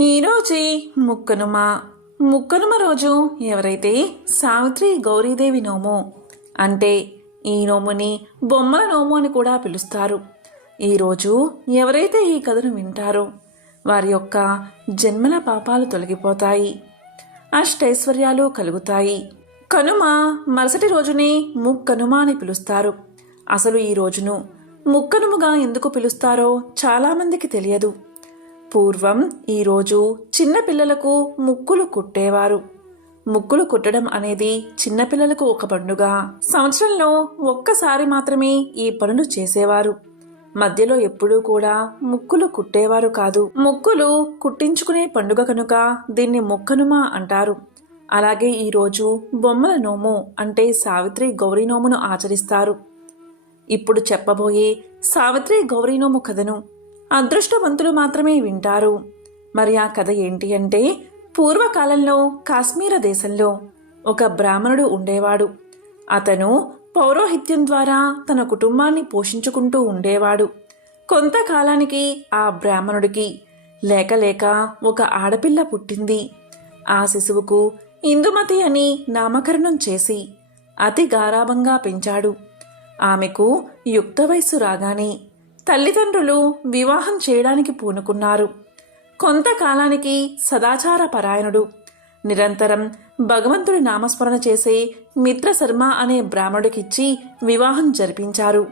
ఈరోజే ముక్కనుమ. ముక్కనుమ రోజు ఎవరైతే సావిత్రి గౌరీదేవి నోము అంటే ఈ నోముని బొమ్మల నోము అని కూడా పిలుస్తారు. ఈరోజు ఎవరైతే ఈ కథను వింటారో వారి యొక్క జన్మల పాపాలు తొలగిపోతాయి, అష్టైశ్వర్యాలు కలుగుతాయి. కనుమ మరుసటి రోజునే ముక్కనుమ అని పిలుస్తారు. అసలు ఈ రోజును ముక్కనుముగా ఎందుకు పిలుస్తారో చాలామందికి తెలియదు. పూర్వం ఈరోజు చిన్న పిల్లలకు ముక్కులు కుట్టేవారు. ముక్కులు కుట్టడం అనేది చిన్నపిల్లలకు ఒక పండుగ. సంవత్సరంలో ఒక్కసారి మాత్రమే ఈ పనులు చేసేవారు. మధ్యలో ఎప్పుడూ కూడా ముక్కులు కుట్టేవారు కాదు. ముక్కులు కుట్టించుకునే పండుగ కనుక దీన్ని ముక్కనుమ అంటారు. అలాగే ఈరోజు బొమ్మల నోము అంటే సావిత్రి గౌరీ నోమును ఆచరిస్తారు. ఇప్పుడు చెప్పబోయే సావిత్రి గౌరీ నోము కథను అదృష్టవంతులు మాత్రమే వింటారు. మరి ఆ కథ ఏంటి అంటే, పూర్వకాలంలో కాశ్మీర దేశంలో ఒక బ్రాహ్మణుడు ఉండేవాడు. అతను పౌరోహిత్యం ద్వారా తన కుటుంబాన్ని పోషించుకుంటూ ఉండేవాడు. కొంతకాలానికి ఆ బ్రాహ్మణుడికి లేక లేక ఒక ఆడపిల్ల పుట్టింది. ఆ శిశువుకు ఇందుమతి అని నామకరణం చేసి అతి గారాబంగా పెంచాడు. ఆమెకు యుక్త వయస్సు రాగానే తల్లిదండ్రులు వివాహం చేయడానికి పూనుకున్నారు. కొంతకాలానికి సదాచార పరాయణుడు నిరంతరం భగవంతుడి నామస్మరణ చేసే మిత్రశర్మ అనే బ్రాహ్మణుడికిచ్చి వివాహం జరిపించారు.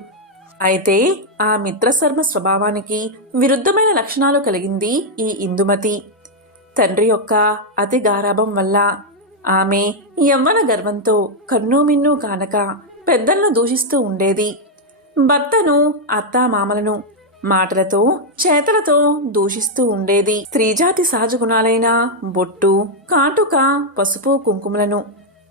అయితే ఆ మిత్రశర్మ స్వభావానికి విరుద్ధమైన లక్షణాలు కలిగింది ఈ ఇందుమతి. తండ్రి యొక్క అతి గారాభం వల్ల ఆమె యవ్వన గర్వంతో కన్నూమిన్నూ కానక పెద్దలను దూషిస్తూ ఉండేది. భర్తను అత్తామామలను మాటలతో చేతలతో దూషిస్తూ ఉండేది. స్త్రీజాతి సహజ గుణాలైన బొట్టు, కాటుక, పసుపు, కుంకుమలను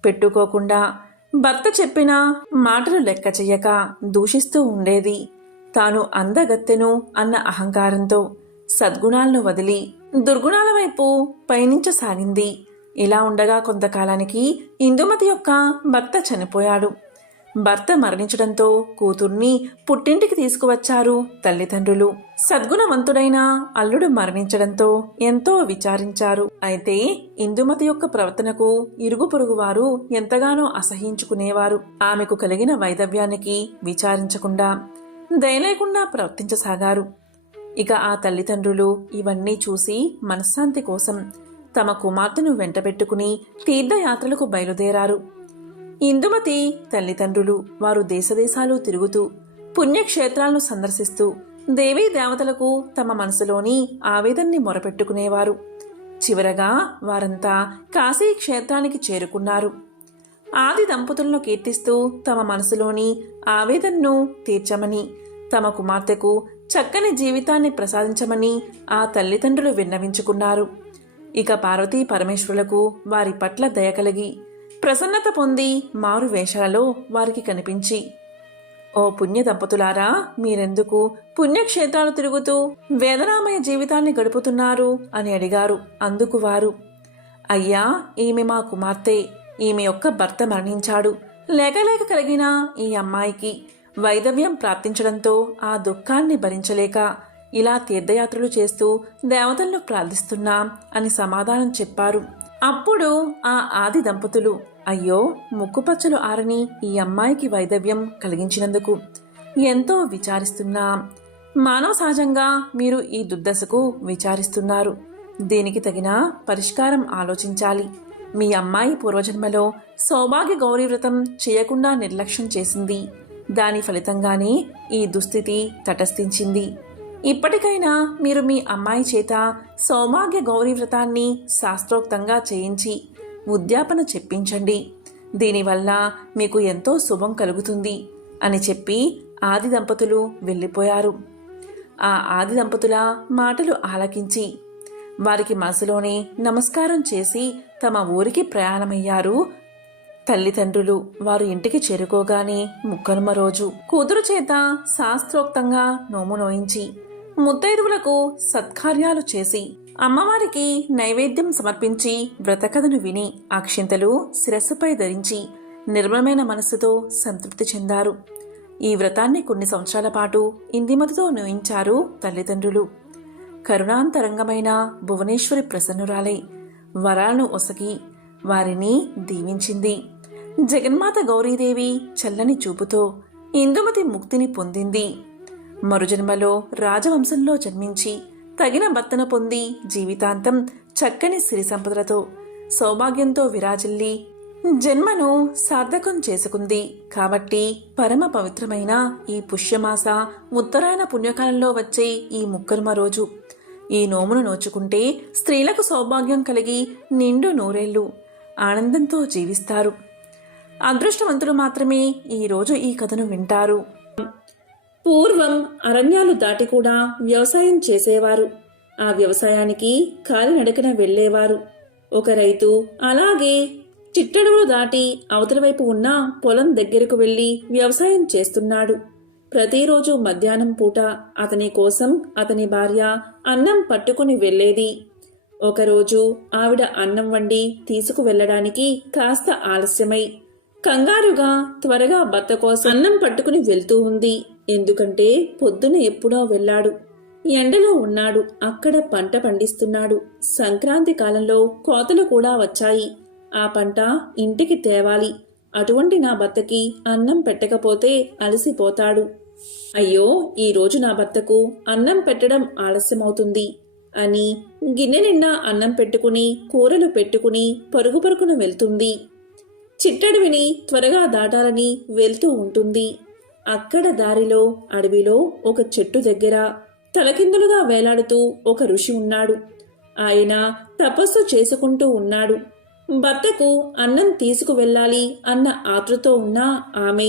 పెట్టుకోకుండా భర్త చెప్పిన మాటలు లెక్క చెయ్యక దూషిస్తూ ఉండేది. తాను అందగత్తెను అన్న అహంకారంతో సద్గుణాలను వదిలి దుర్గుణాల వైపు పయనించసాగింది. ఇలా ఉండగా కొంతకాలానికి ఇందుమతి యొక్క భర్త చనిపోయాడు. భర్త మరణించడంతో కూతుర్ని పుట్టింటికి తీసుకువచ్చారు తల్లిదండ్రులు. సద్గుణవంతుడైన అల్లుడు మరణించడంతో ఎంతో విచారించారు. అయితే ఇందుమతి యొక్క ప్రవర్తనకు ఇరుగు పొరుగువారు ఎంతగానో అసహించుకునేవారు. ఆమెకు కలిగిన వైధవ్యానికి విచారించకుండా దయలేకుండా ప్రవర్తించసాగారు. ఇక ఆ తల్లిదండ్రులు ఇవన్నీ చూసి మనశ్శాంతి కోసం తమ కుమార్తెను వెంటబెట్టుకుని తీర్థయాత్రలకు బయలుదేరారు. ఇందుమతి తల్లిదండ్రులు వారు దేశదేశాలు తిరుగుతూ పుణ్యక్షేత్రాలను సందర్శిస్తూ దేవీ దేవతలకు తమ మనసులోని ఆవేదన్ని మొరపెట్టుకునేవారు. చివరగా వారంతా కాశీ క్షేత్రానికి చేరుకున్నారు. ఆది దంపతులను కీర్తిస్తూ తమ మనసులోని ఆవేదనను తీర్చమని, తమ కుమార్తెకు చక్కని జీవితాన్ని ప్రసాదించమని ఆ తల్లిదండ్రులు విన్నవించుకున్నారు. ఇక పార్వతీ పరమేశ్వరులకు వారి పట్ల దయ కలిగి ప్రసన్నత పొంది మారు వేషాలలో వారికి కనిపించి, ఓ పుణ్య దంపతులారా, మీరెందుకు పుణ్యక్షేత్రాలు తిరుగుతూ వేదనామయ జీవితాన్ని గడుపుతున్నారు అని అడిగారు. అందుకు వారు, అయ్యా, ఈమె మా కుమార్తె. ఈమె యొక్క భర్త మరణించాడు. లేక కలిగిన ఈ అమ్మాయికి వైధవ్యం ప్రాప్తించడంతో ఆ దుఃఖాన్ని భరించలేక ఇలా తీర్థయాత్రలు చేస్తూ దేవతలను ప్రార్థిస్తున్నాం అని సమాధానం చెప్పారు. అప్పుడు ఆ ఆది దంపతులు, అయ్యో, ముక్కుపచ్చలు ఆరని ఈ అమ్మాయికి వైధవ్యం కలిగించినందుకు ఎంతో విచారిస్తున్నాం. మానవ సహజంగా మీరు ఈ దుర్దశకు విచారిస్తున్నారు. దీనికి తగిన పరిష్కారం ఆలోచించాలి. మీ అమ్మాయి పూర్వజన్మలో సౌభాగ్య గౌరీ వ్రతం చేయకుండా నిర్లక్ష్యం చేసింది. దాని ఫలితంగానే ఈ దుస్థితి తటస్థించింది. ఇప్పటికైనా మీరు మీ అమ్మాయి చేత సౌభాగ్య గౌరీ వ్రతాన్ని శాస్త్రోక్తంగా చేయించి ఉద్యాపన చెప్పించండి. దీనివల్ల మీకు ఎంతో శుభం కలుగుతుంది అని చెప్పి ఆది దంపతులు వెళ్ళిపోయారు. ఆ ఆది దంపతుల మాటలు ఆలకించి వారికి మనసులోనే నమస్కారం చేసి తమ ఊరికి ప్రయాణమయ్యారు తల్లిదండ్రులు. వారు ఇంటికి చేరుకోగానే ముక్కనుమ రోజు కూతురు చేత శాస్త్రోక్తంగా నోము నోయించి ముత్తైదువులకు సత్కార్యాలు చేసి అమ్మవారికి నైవేద్యం సమర్పించి వ్రతకథను విని అక్షింతలు శిరస్సుపై ధరించి నిర్మలమైన మనస్సుతో సంతృప్తి చెందారు. ఈ వ్రతాన్ని కొన్ని సంవత్సరాల పాటు ఇందిమతితో నోయించారు తల్లిదండ్రులు. కరుణాంతరంగమైన భువనేశ్వరి ప్రసన్నురాలై వరాలను ఒసగి వారిని దీవించింది. జగన్మాత గౌరీదేవి చల్లని చూపుతో ఇందుమతి ముక్తిని పొందింది. మరుజన్మలో రాజవంశంలో జన్మించి తగిన భర్తను పొంది జీవితాంతం చక్కని సిరి సంపదలతో సౌభాగ్యంతో విరాజిల్లి జన్మను సార్థకం చేసుకుంది. కాబట్టి పరమ పవిత్రమైన ఈ పుష్యమాస ఉత్తరాయణ పుణ్యకాలంలో వచ్చే ఈ ముక్కనుమ రోజు ఈ నోమును నోచుకుంటే స్త్రీలకు సౌభాగ్యం కలిగి నిండు నూరేళ్లు ఆనందంతో జీవిస్తారు. అదృష్టవంతులు మాత్రమే ఈరోజు ఈ కథను వింటారు. పూర్వం అరణ్యాలు దాటి కూడా వ్యవసాయం చేసేవారు. ఆ వ్యవసాయానికి కాలినడకన వెళ్లేవారు. ఒక రైతు అలాగే చిట్టడుగులు దాటి అవతల వైపు ఉన్న పొలం దగ్గరకు వెళ్లి వ్యవసాయం చేస్తున్నాడు. ప్రతిరోజు మధ్యాహ్నం పూట అతని కోసం అతని భార్య అన్నం పట్టుకుని వెళ్లేది. ఒకరోజు ఆవిడ అన్నం వండి తీసుకువెళ్లడానికి కాస్త ఆలస్యమై కంగారుగా త్వరగా భర్త కోసం అన్నం పట్టుకుని వెళ్తూ ఉంది. ఎందుకంటే పొద్దున ఎప్పుడో వెళ్లాడు. ఎండలో ఉన్నాడు. అక్కడ పంట పండిస్తున్నాడు. సంక్రాంతి కాలంలో కోతలు కూడా వచ్చాయి. ఆ పంట ఇంటికి తేవాలి. అటువంటి నా భర్తకి అన్నం పెట్టకపోతే అలసిపోతాడు. అయ్యో, ఈరోజు నా భర్తకు అన్నం పెట్టడం ఆలస్యమవుతుంది అని గిన్నె నిండా అన్నం పెట్టుకుని కూరలు పెట్టుకుని పరుగు పరుగున వెళ్తుంది. చిట్టడవిని త్వరగా దాటాలని వెళ్తూ ఉంటుంది. అక్కడ దారిలో అడవిలో ఒక చెట్టు దగ్గర తలకిందులుగా వేలాడుతూ ఒక ఋషి ఉన్నాడు. ఆయన తపస్సు చేసుకుంటూ ఉన్నాడు. భర్తకు అన్నం తీసుకువెళ్ళాలి అన్న ఆతృతో ఉన్న ఆమె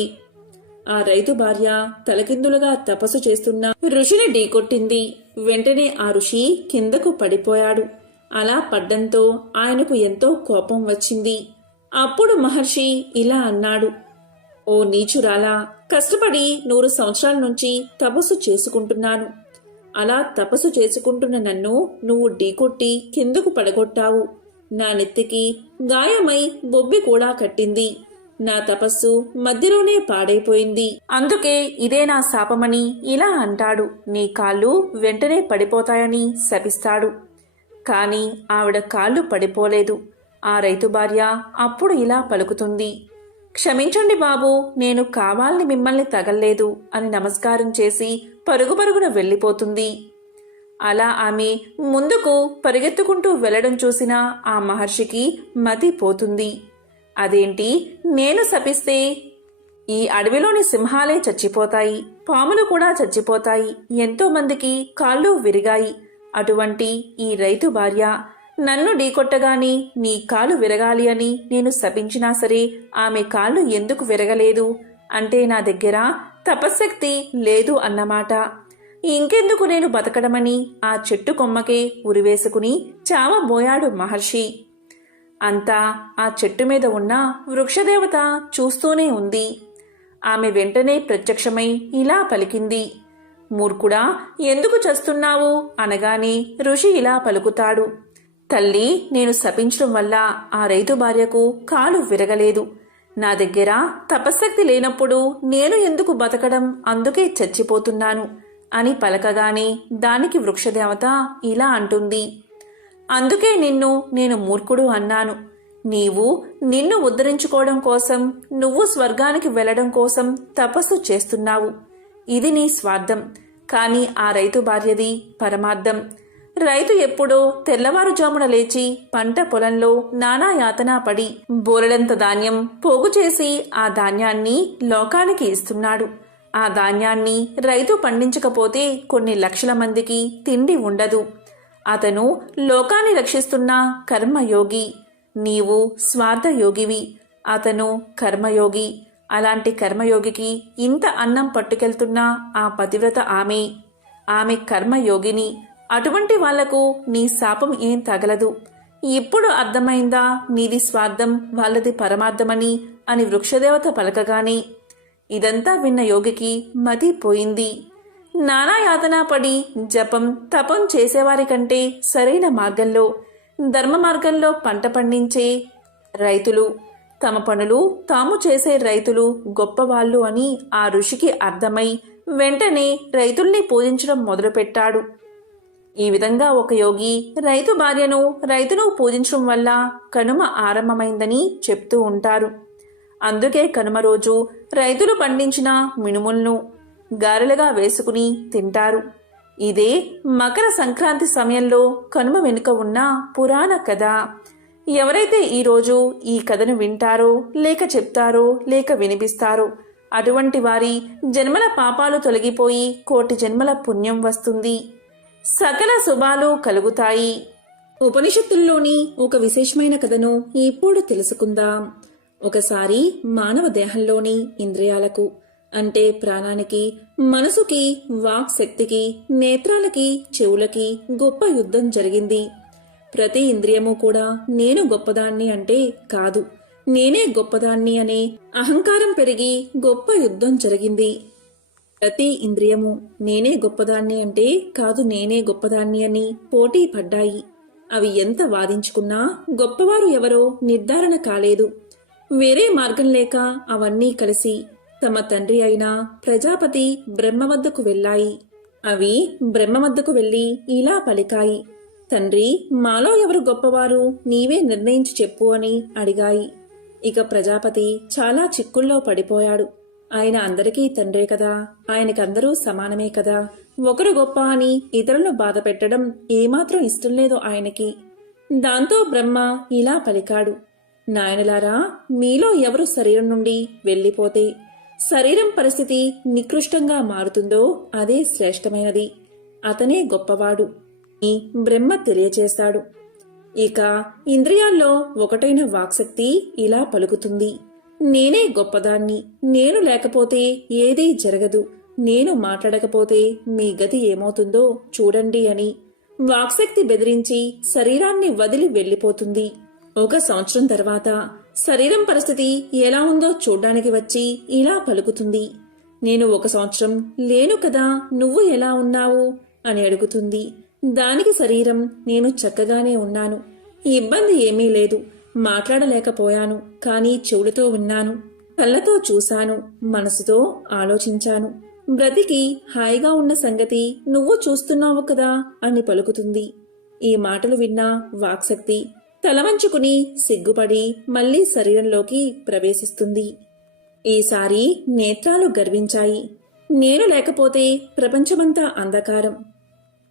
ఆ రైతు భార్య తలకిందులుగా తపస్సు చేస్తున్న ఋషిని ఢీకొట్టింది. వెంటనే ఆ ఋషి కిందకు పడిపోయాడు. అలా పడ్డంతో ఆయనకు ఎంతో కోపం వచ్చింది. అప్పుడు మహర్షి ఇలా అన్నాడు, ఓ నీచురాలా, కష్టపడి 100 సంవత్సరాల నుంచి తపస్సు చేసుకుంటున్నాను. అలా తపస్సు చేసుకుంటున్న నన్ను నువ్వు ఢీకొట్టి కిందకు పడగొట్టావు. నా నెత్తికి గాయమై బొబ్బి కూడా కట్టింది. నా తపస్సు మధ్యలోనే పాడైపోయింది. అందుకే ఇదే నా శాపమని ఇలా అంటాడు. నీ కాళ్ళు వెంటనే పడిపోతాయని శపిస్తాడు. కాని ఆవిడ కాళ్ళు పడిపోలేదు. ఆ రైతు భార్య అప్పుడు ఇలా పలుకుతుంది, క్షమించండి బాబు, నేను కావాలని మిమ్మల్ని తగల్లేదు అని నమస్కారం చేసి పరుగు పరుగున వెళ్ళిపోతుంది. అలా ఆమె ముందుకు పరిగెత్తుకుంటూ వెళ్లడం చూసిన ఆ మహర్షికి మతి పోతుంది. అదేంటి, నేను శపిస్తే ఈ అడవిలోని సింహాలే చచ్చిపోతాయి, పాములు కూడా చచ్చిపోతాయి, ఎంతో మందికి కాళ్ళు విరిగాయి. అటువంటి ఈ రైతు భార్య నన్ను ఢీకొట్టగాని నీ కాలు విరగాలి అని నేను శపించినా సరే ఆమె కాళ్ళు ఎందుకు విరగలేదు అంటే నా దగ్గర తపశ్శక్తి లేదు అన్నమాట. ఇంకెందుకు నేను బతకడమని ఆ చెట్టు కొమ్మకే ఉరివేసుకుని చావబోయాడు మహర్షి. అంతా ఆ చెట్టు మీద ఉన్న వృక్షదేవత చూస్తూనే ఉంది. ఆమె వెంటనే ప్రత్యక్షమై ఇలా పలికింది, మూర్ఖుడా, ఎందుకు చస్తున్నావు అనగానే ఋషి ఇలా పలుకుతాడు, తల్లి, నేను శపించడం వల్ల ఆ రైతు భార్యకు కాలు విరగలేదు. నా దగ్గర తపశ్శక్తి లేనప్పుడు నేను ఎందుకు బతకడం, అందుకే చచ్చిపోతున్నాను అని పలకగానే దానికి వృక్షదేవత ఇలా అంటుంది, అందుకే నేను మూర్ఖుడు అన్నాను. నీవు నిన్ను ఉద్ధరించుకోవడం కోసం, నువ్వు స్వర్గానికి వెళ్లడం కోసం తపస్సు చేస్తున్నావు. ఇది నీ స్వార్థం. కాని ఆ రైతు భార్యది పరమార్థం. రైతు ఎప్పుడో తెల్లవారుజామున లేచి పంట పొలంలో నానా యాతన పడి బోలెడంత ధాన్యం పోగు చేసి ఆ ధాన్యాన్ని లోకానికి ఇస్తున్నాడు. ఆ ధాన్యాన్ని రైతు పండించకపోతే కొన్ని లక్షల మందికి తిండి ఉండదు. అతను లోకాన్ని రక్షిస్తున్న కర్మయోగి. నీవు స్వార్థయోగివి, అతను కర్మయోగి. అలాంటి కర్మయోగికి ఇంత అన్నం పట్టుకెళ్తున్న ఆ పతివ్రత ఆమె కర్మయోగిని. అటువంటి వాళ్లకు నీ శాపం ఏం తగలదు. ఇప్పుడు అర్థమైందా నీది స్వార్థం, వాళ్ళది పరమార్థమని అని వృక్షదేవత పలకగానే ఇదంతా విన్న యోగికి మతి పోయింది. నానా యాతన పడి జపం తపం చేసేవారి కంటే సరైన మార్గంలో, ధర్మ మార్గంలో పంట పండించే రైతులు, తమ పనులు తాము చేసే రైతులు గొప్పవాళ్ళు అని ఆ ఋషికి అర్థమై వెంటనే రైతుల్ని పూజించడం మొదలుపెట్టాడు. ఈ విధంగా ఒక యోగి రైతు భార్యను రైతును పూజించడం వల్ల కనుమ ఆరంభమైందని చెప్తూ ఉంటారు. అందుకే కనుమ రోజు రైతులు పండించిన మినుములను గారెలుగా వేసుకుని తింటారు. ఇదే మకర సంక్రాంతి సమయంలో కనుమ వెనుక ఉన్న పురాణ కథ. ఎవరైతే ఈరోజు ఈ కథను వింటారో లేక చెప్తారో లేక వినిపిస్తారో అటువంటి వారి జన్మల పాపాలు తొలగిపోయి కోటి జన్మల పుణ్యం వస్తుంది, సకల శుభాలు కలుగుతాయి. ఉపనిషత్తుల్లోని ఒక విశేషమైన కథను ఇప్పుడు తెలుసుకుందాం. ఒకసారి మానవ దేహంలోని ఇంద్రియాలకు అంటే ప్రాణానికి, మనసుకి, వాక్ శక్తికి, నేత్రాలకి, చెవులకి గొప్ప యుద్ధం జరిగింది. ప్రతి ఇంద్రియము కూడా నేను గొప్పదాన్ని అంటే కాదు, నేనే గొప్పదాన్ని అనే అహంకారం పెరిగి గొప్ప యుద్ధం జరిగింది. ప్రతి ఇంద్రియము నేనే గొప్పదాన్ని అంటే కాదు, నేనే గొప్పదాన్ని అని పోటీ పడ్డాయి. అవి ఎంత వాదించుకున్నా గొప్పవారు ఎవరో నిర్ధారణ కాలేదు. వేరే మార్గం లేక అవన్నీ కలిసి తమ తండ్రి అయిన ప్రజాపతి బ్రహ్మ వద్దకు వెళ్ళాయి. అవి బ్రహ్మ వద్దకు వెళ్లి ఇలా పలికాయి, తండ్రి, మాలో ఎవరు గొప్పవారు నీవే నిర్ణయించి చెప్పు అని అడిగాయి. ఇక ప్రజాపతి చాలా చిక్కుల్లో పడిపోయాడు. ఆయన అందరికీ తండ్రే కదా, ఆయనకందరూ సమానమే కదా, ఒకరు గొప్ప అని ఇతరులను బాధ పెట్టడం ఏమాత్రం ఇష్టం లేదు ఆయనకి. దాంతో బ్రహ్మ ఇలా పలికాడు, నాయనలారా, మీలో ఎవరు శరీరం నుండి వెళ్ళిపోతే శరీరం పరిస్థితి నికృష్టంగా మారుతుందో అదే శ్రేష్టమైనది, అతనే గొప్పవాడు అని బ్రహ్మ తెలియచేశాడు. ఇక ఇంద్రియాల్లో ఒకటైన వాక్శక్తి ఇలా పలుకుతుంది, నేనే గొప్పదాన్ని, నేను లేకపోతే ఏదీ జరగదు, నేను మాట్లాడకపోతే మీ గతి ఏమవుతుందో చూడండి అని వాక్శక్తి బెదిరించి శరీరాన్ని వదిలి వెళ్లిపోతుంది. 1 సంవత్సరం తర్వాత శరీరం పరిస్థితి ఎలా ఉందో చూడ్డానికి వచ్చి ఇలా పలుకుతుంది, నేను 1 సంవత్సరం లేను కదా, నువ్వు ఎలా ఉన్నావు అని అడుగుతుంది. దానికి శరీరం, నేను చక్కగానే ఉన్నాను, ఇబ్బంది ఏమీ లేదు, మాట్లాడలేకపోయాను, కానీ చెవులతో విన్నాను, కళ్ళతో చూశాను, మనసుతో ఆలోచించాను, బ్రతికి హాయిగా ఉన్న సంగతి నువ్వు చూస్తున్నావు కదా అని పలుకుతుంది. ఈ మాటలు విన్న వాక్శక్తి తలవంచుకుని సిగ్గుపడి మళ్లీ శరీరంలోకి ప్రవేశిస్తుంది. ఈసారి నేత్రాలు గర్వించాయి, నేను లేకపోతే ప్రపంచమంతా అంధకారం,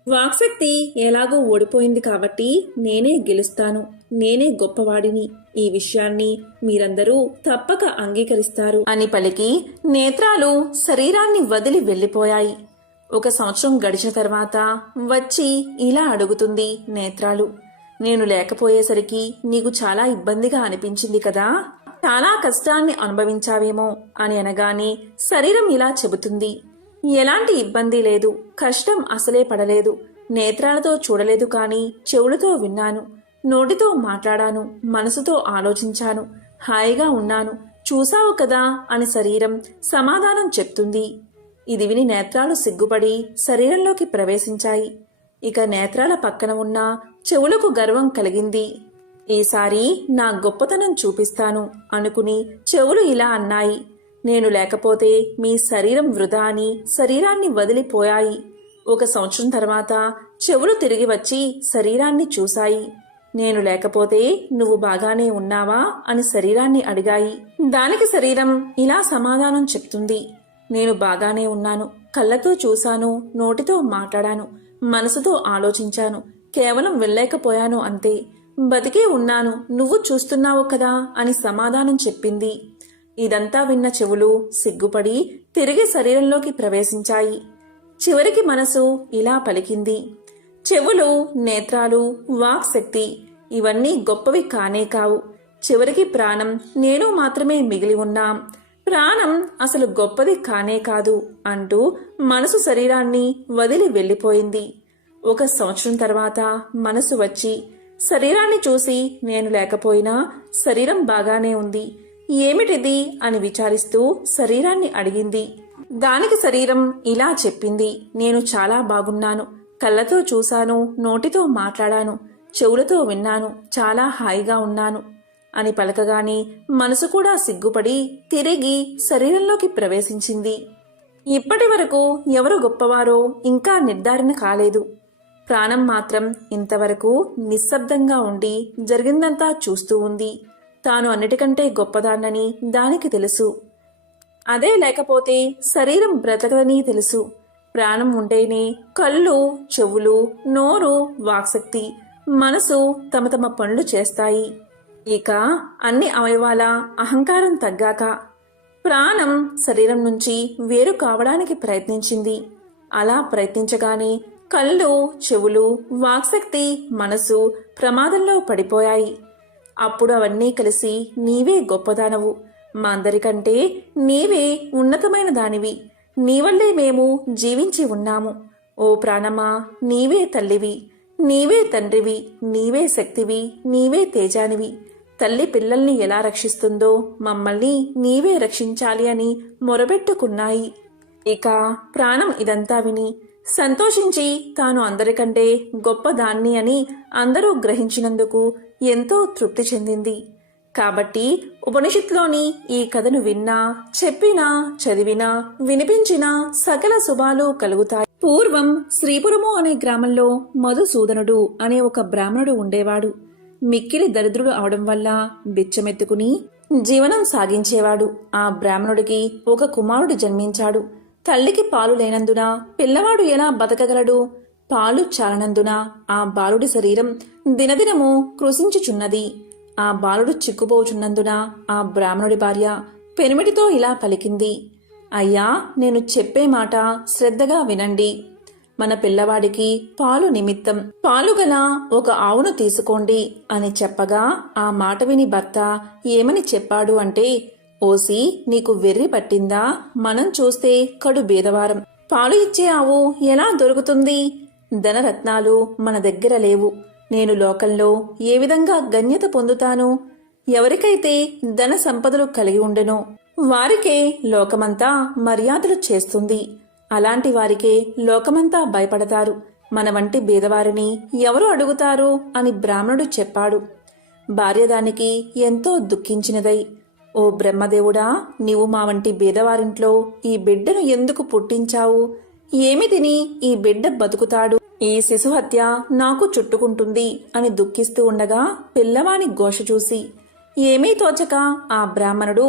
వాక్శక్తి ఎలాగో ఓడిపోయింది కాబట్టి నేనే గెలుస్తాను, నేనే గొప్పవాడిని, ఈ విషయాన్ని మీరందరూ తప్పక అంగీకరిస్తారు అని పలికి నేత్రాలు శరీరాన్ని వదిలి వెళ్లిపోయాయి. 1 సంవత్సరం గడిచిన తర్వాత వచ్చి ఇలా అడుగుతుంది నేత్రాలు, నేను లేకపోయేసరికి నీకు చాలా ఇబ్బందిగా అనిపించింది కదా, చాలా కష్టాన్ని అనుభవించావేమో అని అనగానే శరీరం ఇలా చెబుతుంది, ఎలాంటి ఇబ్బంది లేదు, కష్టం అసలే పడలేదు, నేత్రాలతో చూడలేదు కానీ చెవులతో విన్నాను, నోటితో మాట్లాడాను, మనసుతో ఆలోచించాను, హాయిగా ఉన్నాను, చూశావు కదా అని శరీరం సమాధానం చెప్తుంది. ఇది విని నేత్రాలు సిగ్గుపడి శరీరంలోకి ప్రవేశించాయి. ఇక నేత్రాల పక్కన ఉన్న చెవులకు గర్వం కలిగింది. ఈసారి నా గొప్పతనం చూపిస్తాను అనుకుని చెవులు ఇలా అన్నాయి, నేను లేకపోతే మీ శరీరం వృధా అని శరీరాన్ని వదిలిపోయాయి. 1 సంవత్సరం తర్వాత చెవులు తిరిగి వచ్చి శరీరాన్ని చూశాయి. నేను లేకపోతే నువ్వు బాగానే ఉన్నావా అని శరీరాన్ని అడిగాయి. దానికి శరీరం ఇలా సమాధానం చెప్తుంది, నేను బాగానే ఉన్నాను, కళ్ళతో చూశాను, నోటితో మాట్లాడాను, మనసుతో ఆలోచించాను, కేవలం వెళ్ళలేకపోయాను అంతే, బతికే ఉన్నాను, నువ్వు చూస్తున్నావు కదా అని సమాధానం చెప్పింది. ఇదంతా విన్న చెవులు సిగ్గుపడి తిరిగి శరీరంలోకి ప్రవేశించాయి. చివరికి మనసు ఇలా పలికింది, చెవులు, నేత్రాలు, వాక్ శక్తి ఇవన్నీ గొప్పవి కానే కావు, చివరికి ప్రాణం నేను మాత్రమే మిగిలి ఉన్నాం, ప్రాణం అసలు గొప్పది కానే కాదు అంటూ మనసు శరీరాన్ని వదిలి వెళ్ళిపోయింది. 1 సంవత్సరం తర్వాత మనసు వచ్చి శరీరాన్ని చూసి నేను లేకపోయినా శరీరం బాగానే ఉంది, ఏమిటిది అని విచారిస్తూ శరీరాన్ని అడిగింది. దానికి శరీరం ఇలా చెప్పింది, నేను చాలా బాగున్నాను, కళ్ళతో చూశాను, నోటితో మాట్లాడాను, చెవులతో విన్నాను, చాలా హాయిగా ఉన్నాను అని పలకగానే మనసు కూడా సిగ్గుపడి తిరిగి శరీరంలోకి ప్రవేశించింది. ఇప్పటి వరకు ఎవరు గొప్పవారో ఇంకా నిర్ధారణ కాలేదు. ప్రాణం మాత్రం ఇంతవరకు నిశ్శబ్దంగా ఉండి జరిగిందంతా చూస్తూ ఉంది. తాను అన్నిటికంటే గొప్పదాన్నని దానికి తెలుసు. అదే లేకపోతే శరీరం బ్రతకదని తెలుసు. ప్రాణం ఉంటేనే కళ్ళు, చెవులు, నోరు, వాక్శక్తి, మనసు తమ తమ పనులు చేస్తాయి. ఇక అన్ని అవయవాల అహంకారం తగ్గాక ప్రాణం శరీరం నుంచి వేరు కావడానికి ప్రయత్నించింది. అలా ప్రయత్నించగానే కళ్ళు, చెవులు, వాక్శక్తి, మనసు ప్రమాదంలో పడిపోయాయి. అప్పుడు అవన్నీ కలిసి నీవే గొప్పదానవు, మా అందరికంటే నీవే ఉన్నతమైన దానివి, నీవల్లే మేము జీవించి ఉన్నాము. ఓ ప్రాణమా, నీవే తల్లివి, నీవే తండ్రివి, నీవే శక్తివి, నీవే తేజానివి. తల్లి పిల్లల్ని ఎలా రక్షిస్తుందో మమ్మల్ని నీవే రక్షించాలి అని మొరబెట్టుకున్నాయి. ఇక ప్రాణం ఇదంతా విని సంతోషించి తాను అందరికంటే గొప్పదాన్ని అని అందరూ గ్రహించినందుకు ఎంతో తృప్తి చెందింది. కాబట్టి ఉపనిషత్తులోని ఈ కథను విన్నా, చెప్పినా, చదివినా, వినిపించినా సకల శుభాలు కలుగుతాయి. పూర్వం శ్రీపురము అనే గ్రామంలో మధుసూదనుడు అనే ఒక బ్రాహ్మణుడు ఉండేవాడు. మిక్కిలి దరిద్రుడు అవడం వల్ల బిచ్చమెత్తుకుని జీవనం సాగించేవాడు. ఆ బ్రాహ్మణుడికి ఒక కుమారుడు జన్మించాడు. తల్లికి పాలు లేనందున పిల్లవాడు ఎలా బతకగలడు? పాలు చాలనందున ఆ బాలుడి శరీరం దినదినము కృశించుచున్నది. ఆ బాలుడు చిక్కుపోచున్నందున ఆ బ్రాహ్మణుడి భార్య పెనిమిటితో ఇలా పలికింది: అయ్యా, నేను చెప్పే మాట శ్రద్ధగా వినండి. మన పిల్లవాడికి పాలు నిమిత్తం పాలుగల ఒక ఆవును తీసుకోండి అని చెప్పగా ఆ మాట విని భర్త ఏమని చెప్పాడు అంటే, ఓసి, నీకు వెర్రి పట్టిందా? మనం చూస్తే కడు బీదవారం. పాలు ఇచ్చే ఆవు ఎలా దొరుకుతుంది? ధనరత్నాలు మన దగ్గర లేవు. నేను లోకంలో ఏ విధంగా గణ్యత పొందుతాను? ఎవరికైతే ధన సంపదలు కలిగి ఉండెనో వారికే లోకమంతా మర్యాదలు చేస్తుంది. అలాంటి వారికే లోకమంతా భయపడతారు. మన వంటి బీదవారిని ఎవరు అడుగుతారు అని బ్రాహ్మణుడు చెప్పాడు. భార్య దానికి ఎంతో దుఃఖించినదై, ఓ బ్రహ్మదేవుడా, నీవు మా వంటి బీదవారింట్లో ఈ బిడ్డను ఎందుకు పుట్టించావు? ఏమి తిని ఈ బిడ్డ బతుకుతాడు? ఈ శిశుహత్య నాకు చుట్టుకుంటుంది అని దుఃఖిస్తూ ఉండగా పిల్లవాని ఘోష చూసి ఏమీ తోచక ఆ బ్రాహ్మణుడు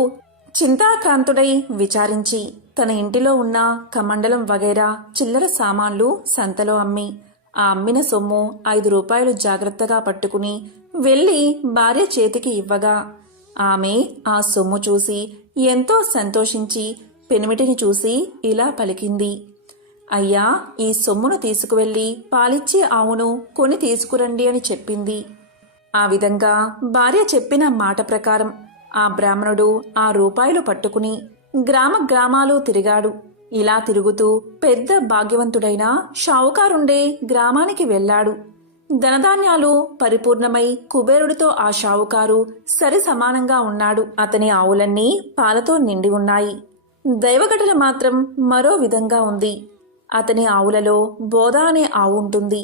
చింతాక్రాంతుడై విచారించి తన ఇంటిలో ఉన్న కమండలం వగైరా చిల్లర సామాన్లు సంతలో అమ్మి ఆ అమ్మిన సొమ్ము 5 రూపాయలు జాగ్రత్తగా పట్టుకుని వెళ్లి భార్య చేతికి ఇవ్వగా ఆమె ఆ సొమ్ము చూసి ఎంతో సంతోషించి పెనిమిటిని చూసి ఇలా పలికింది: అయ్యా, ఈ సొమ్మును తీసుకువెళ్లి పాలిచ్చే ఆవును కొని తీసుకురండి అని చెప్పింది. ఆ విధంగా భార్య చెప్పిన మాట ప్రకారం ఆ బ్రాహ్మణుడు ఆ రూపాయలు పట్టుకుని గ్రామాలు తిరిగాడు. ఇలా తిరుగుతూ పెద్ద భాగ్యవంతుడైన షావుకారుండే గ్రామానికి వెళ్లాడు. ధనధాన్యాలు పరిపూర్ణమై కుబేరుడితో ఆ షావుకారు సరి సమానంగా ఉన్నాడు. అతని ఆవులన్నీ పాలతో నిండి ఉన్నాయి. దైవఘటన మాత్రం మరో విధంగా ఉంది. అతని ఆవులలో బోధ అనే ఆవు ఉంటుంది.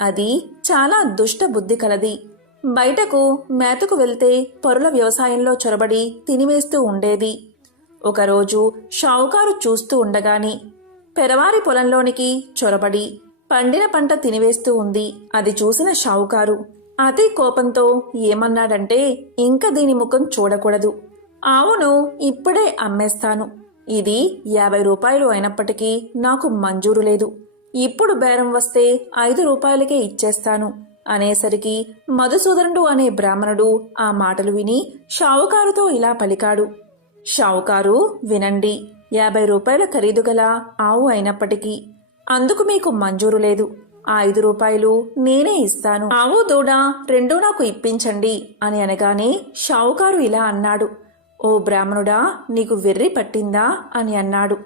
అది చాలా దుష్ట బుద్ధి కలది. బయటకు మేతకు వెళ్తే పరుల వ్యవసాయంలో చొరబడి తినివేస్తూ ఉండేది. ఒకరోజు షావుకారు చూస్తూ ఉండగానే పెరవారి పొలంలోనికి చొరబడి పండిన పంట తినివేస్తూ ఉంది. అది చూసిన షావుకారు అతి కోపంతో ఏమన్నాడంటే, ఇంక దీని ముఖం చూడకూడదు. ఆవును ఇప్పుడే అమ్మేస్తాను. ఇది 50 రూపాయలు అయినప్పటికీ నాకు మంజూరు లేదు. ఇప్పుడు బేరం వస్తే 5 రూపాయలకే ఇచ్చేస్తాను అనేసరికి మధుసూదనుడు అనే బ్రాహ్మణుడు ఆ మాటలు విని షావుకారుతో ఇలా పలికాడు: షావుకారు, వినండి. 50 రూపాయల ఖరీదు గల ఆవు అయినప్పటికీ అందుకు మీకు మంజూరు లేదు. ఆ 5 రూపాయలు నేనే ఇస్తాను. ఆవు దూడ రెండూ నాకు ఇప్పించండి అని అనగానే షావుకారు ఇలా అన్నాడు: ఓ బ్రాహ్మణుడా, నీకు వెర్రి పట్టిందా అని అన్నాడు.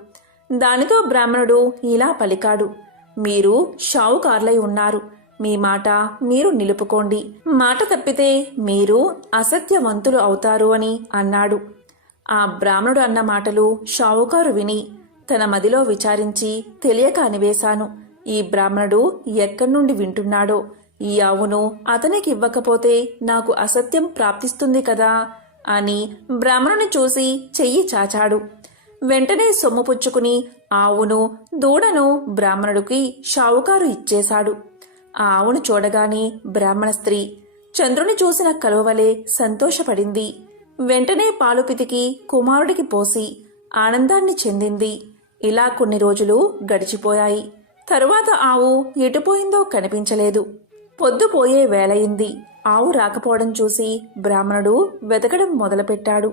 దానితో బ్రాహ్మణుడు ఇలా పలికాడు: మీరు షావుకార్లై ఉన్నారు. మీ మాట మీరు నిలుపుకోండి. మాట తప్పితే మీరు అసత్యవంతులు అవుతారు అని అన్నాడు. ఆ బ్రాహ్మణుడు అన్న మాటలు షావుకారు విని తన మదిలో విచారించి తెలియక అనివేశాను, ఈ బ్రాహ్మణుడు ఎక్కడి నుండి వింటున్నాడో? ఈ ఆవును అతనికి ఇవ్వకపోతే నాకు అసత్యం ప్రాప్తిస్తుంది కదా అని బ్రాహ్మణుని చూసి చెయ్యి చాచాడు. వెంటనే సొమ్ము పుచ్చుకుని ఆవును దూడను బ్రాహ్మణుడికి షావుకారు ఇచ్చేశాడు. ఆ ఆవును చూడగానే బ్రాహ్మణ స్త్రీ చంద్రుని చూసిన కలువవలే సంతోషపడింది. వెంటనే పాలు పితికి కుమారుడికి పోసి ఆనందాన్ని చెందింది. ఇలా కొన్ని రోజులు గడిచిపోయాయి. తరువాత ఆవు ఎటుపోయిందో కనిపించలేదు. పొద్దుపోయే వేళయింది. ఆవు రాకపోవడం చూసి బ్రాహ్మణుడు వెతకడం మొదలుపెట్టాడు.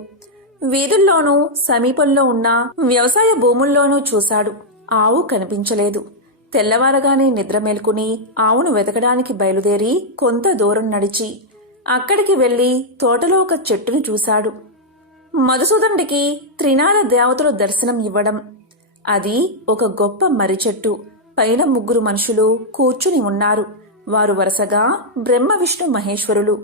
వీధుల్లోనూ సమీపంలో ఉన్న వ్యవసాయ భూముల్లోనూ చూశాడు. ఆవు కనిపించలేదు. తెల్లవారగానే నిద్ర మేల్కుని ఆవును వెతకడానికి బయలుదేరి కొంత దూరం నడిచి అక్కడికి వెళ్లి తోటలో ఒక చెట్టును చూశాడు. మధుసూదనుడికి త్రినాద దేవతలు దర్శనం ఇవ్వడం. అది ఒక గొప్ప మర్రి చెట్టు. పైన 3 మనుషులు కూర్చుని ఉన్నారు. వారు వరుసగా బ్రహ్మ విష్ణు మహేశ్వరులు.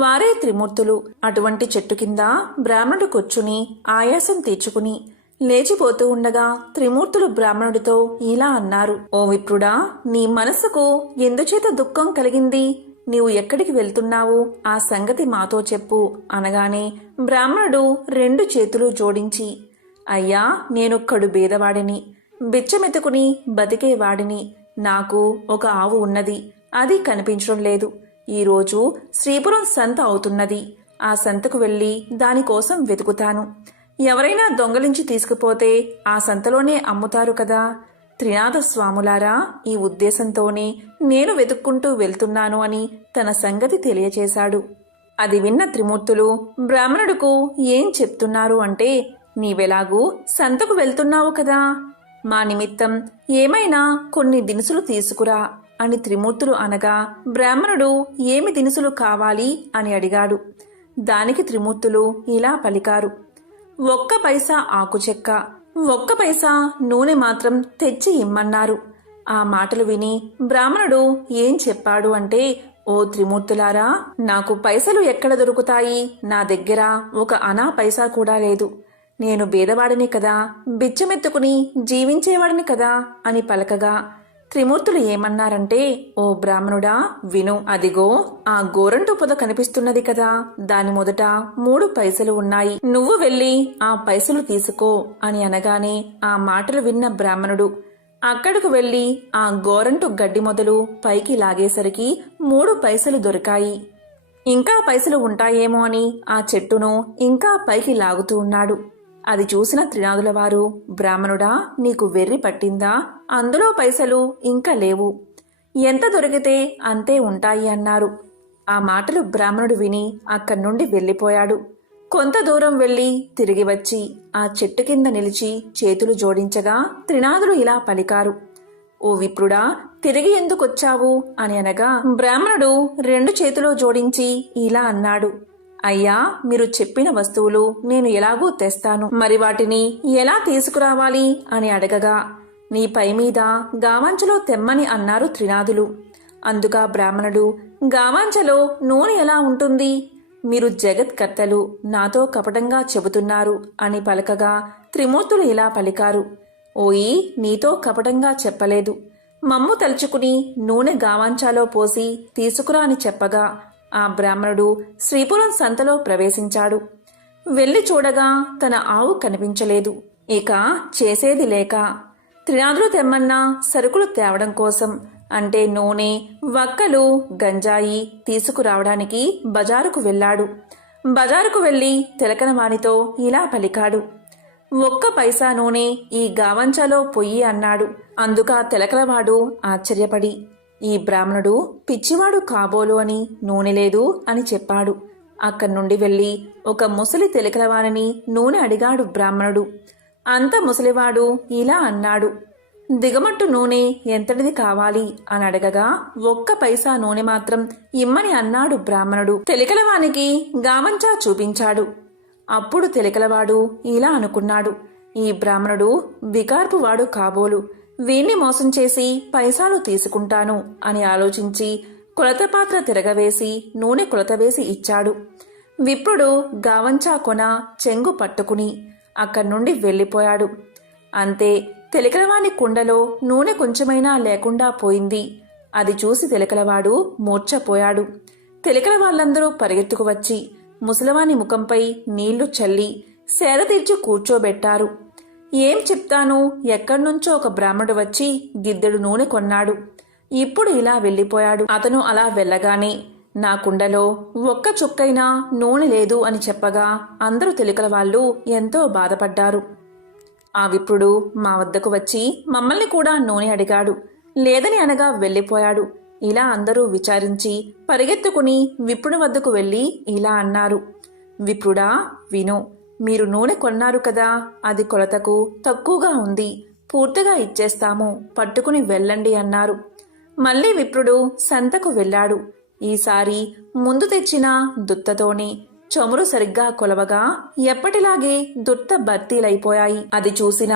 వారే త్రిమూర్తులు. అటువంటి చెట్టు కింద బ్రాహ్మణుడు కూర్చుని ఆయాసం తీర్చుకుని లేచిపోతూ ఉండగా త్రిమూర్తులు బ్రాహ్మణుడితో ఇలా అన్నారు. ఓ విప్రుడా, నీ మనస్సుకు ఎందుచేత దుఃఖం కలిగింది? నీవు ఎక్కడికి వెళ్తున్నావు? ఆ సంగతి మాతో చెప్పు అనగానే బ్రాహ్మణుడు 2 చేతులు జోడించి, అయ్యా, నేనొక్కడు బీదవాడిని, బిచ్చమెత్తుకుని బతికేవాడిని. నాకు ఒక ఆవు ఉన్నది, అది కనిపించడం లేదు. ఈరోజు శ్రీపురం సంత అవుతున్నది. ఆ సంతకు వెళ్లి దానికోసం వెతుకుతాను. ఎవరైనా దొంగలించి తీసుకుపోతే ఆ సంతలోనే అమ్ముతారు కదా. త్రినాథ స్వాములారా, ఈ ఉద్దేశంతోనే నేను వెతుక్కుంటూ వెళ్తున్నాను అని తన సంగతి తెలియచేశాడు. అది విన్న త్రిమూర్తులు బ్రాహ్మణుడుకు ఏం చెప్తున్నారు అంటే, నీవెలాగూ సంతకు వెళ్తున్నావు కదా, మా నిమిత్తం ఏమైనా కొన్ని దినుసులు తీసుకురా అని త్రిమూర్తులు అనగా బ్రాహ్మణుడు ఏమి దినుసులు కావాలి అని అడిగాడు. దానికి త్రిమూర్తులు ఇలా పలికారు. 1 పైసా ఆకుచెక్క, 1 పైసా నూనె మాత్రం తెచ్చి ఇమ్మన్నారు. ఆ మాటలు విని బ్రాహ్మణుడు ఏం చెప్పాడు అంటే, ఓ త్రిమూర్తులారా, నాకు పైసలు ఎక్కడ దొరుకుతాయి? నా దగ్గర ఒక అనా పైసా కూడా లేదు. నేను బీదవాడిని కదా, బిచ్చమెత్తుకుని జీవించేవాడిని కదా అని పలకగా త్రిమూర్తులు ఏమన్నారంటే, ఓ బ్రాహ్మణుడా, విను. అదిగో ఆ గోరంటు పొద కనిపిస్తున్నది కదా, దాని మొదట 3 పైసలు ఉన్నాయి. నువ్వు వెళ్ళి ఆ పైసలు తీసుకో అని అనగానే ఆ మాటలు విన్న బ్రాహ్మణుడు అక్కడకు వెళ్లి ఆ గోరంటు గడ్డి మొదలు పైకి లాగేసరికి 3 పైసలు దొరికాయి. ఇంకా పైసలు ఉంటాయేమో అని ఆ చెట్టును ఇంకా పైకి లాగుతూ ఉన్నాడు. అది చూసిన త్రినాదుల వారు, బ్రాహ్మణుడా, నీకు వెర్రి పట్టిందా? అందులో పైసలు ఇంకా లేవు. ఎంత దొరికితే అంతే ఉంటాయి అన్నారు. ఆ మాటలు బ్రాహ్మణుడు విని అక్కడి నుండి వెళ్ళిపోయాడు. కొంత దూరం వెళ్లి తిరిగి వచ్చి ఆ చెట్టు కింద నిలిచి చేతులు జోడించగా త్రినాదులు ఇలా పలికారు. ఓ విప్రుడా, తిరిగి ఎందుకొచ్చావు అని అనగా బ్రాహ్మణుడు 2 చేతులు జోడించి ఇలా అన్నాడు. అయ్యా, మీరు చెప్పిన వస్తువులు నేను ఎలాగూ తెస్తాను, మరి వాటిని ఎలా తీసుకురావాలి అని అడగగా, నీ పై మీద గావాంచలో తెమ్మని అన్నారు త్రినాదులు. అందుగా బ్రాహ్మణుడు, గావాంచలో నూనె ఎలా ఉంటుంది? మీరు జగత్కర్తలు, నాతో కపటంగా చెబుతున్నారు అని పలకగా త్రిమూర్తులు ఇలా పలికారు. ఓయి, నీతో కపటంగా చెప్పలేదు. మమ్ము తలుచుకుని నూనె గావాంచాలో పోసి తీసుకురా అని చెప్పగా ఆ బ్రాహ్మణుడు శ్రీపురం సంతలో ప్రవేశించాడు. వెళ్లి చూడగా తన ఆవు కనిపించలేదు. ఇక చేసేది లేక త్రినాదులు తెమ్మన్న సరుకులు తేవడం కోసం, అంటే నూనె, వక్కలు, గంజాయి తీసుకురావడానికి బజారుకు వెళ్ళాడు. బజారుకు వెళ్లి తిలకనవానితో ఇలా పలికాడు. 1 పైసా నూనె ఈ గావంచాలో పొయ్యి అన్నాడు. అందుక తిలకలవాడు ఆశ్చర్యపడి, ఈ బ్రాహ్మణుడు పిచ్చివాడు కాబోలు అని నూనె లేదు అని చెప్పాడు. అక్కడి నుండి వెళ్లి ఒక ముసలి తిలకలవానిని నూనె అడిగాడు బ్రాహ్మణుడు. అంత ముసలివాడు ఇలా అన్నాడు. దిగమట్టు నూనె ఎంతటిది కావాలి అని అడగగా 1 పైసా నూనె మాత్రం ఇమ్మని అన్నాడు బ్రాహ్మణుడు. తెలికలవానికి గావంచా చూపించాడు. అప్పుడు తెలికలవాడు ఇలా అనుకున్నాడు. ఈ బ్రాహ్మణుడు వికార్పువాడు కాబోలు, వీణ్ణి మోసం చేసి పైసాలు తీసుకుంటాను అని ఆలోచించి కొలత పాత్ర తిరగవేసి నూనె కొలతవేసి ఇచ్చాడు. విప్రుడు గావంచా కొన చెంగు పట్టుకుని అక్కడి నుండి వెళ్ళిపోయాడు. అంతే, తెలికలవాని కుండలో నూనె కొంచెమైనా లేకుండా పోయింది. అది చూసి తెలికలవాడు మూర్ఛపోయాడు. తెలికల వాళ్ళందరూ పరిగెత్తుకు వచ్చి ముసలవాని ముఖంపై నీళ్లు చల్లి సేద తీర్చి కూర్చోబెట్టారు. ఏం చెప్తాను, ఎక్కడ్నుంచో ఒక బ్రాహ్మణుడు వచ్చి గిద్దెడు నూనె కొన్నాడు. ఇప్పుడు ఇలా వెళ్ళిపోయాడు. అతను అలా వెళ్ళగానే నా కుండలో ఒక్క చుక్కైనా నూనె లేదు అని చెప్పగా అందరూ తెలికల వాళ్ళు ఎంతో బాధపడ్డారు. ఆ విప్రుడు మా వద్దకు వచ్చి మమ్మల్ని కూడా నూనె అడిగాడు. లేదని అనగా వెళ్ళిపోయాడు. ఇలా అందరూ విచారించి పరిగెత్తుకుని విప్రుని వద్దకు వెళ్ళి ఇలా అన్నారు. విప్రుడా, విను, మీరు నూనె కొన్నారు కదా, అది కొలతకు తక్కువగా ఉంది, పూర్తిగా ఇచ్చేస్తాము, పట్టుకుని వెళ్ళండి అన్నారు. మళ్ళీ విప్రుడు సంతకు వెళ్ళాడు. ఈసారి ముందు తెచ్చిన దుత్తతోనే చమురు సరిగ్గా కొలవగా ఎప్పటిలాగే దుత్త భర్తీలైపోయాయి. అది చూసిన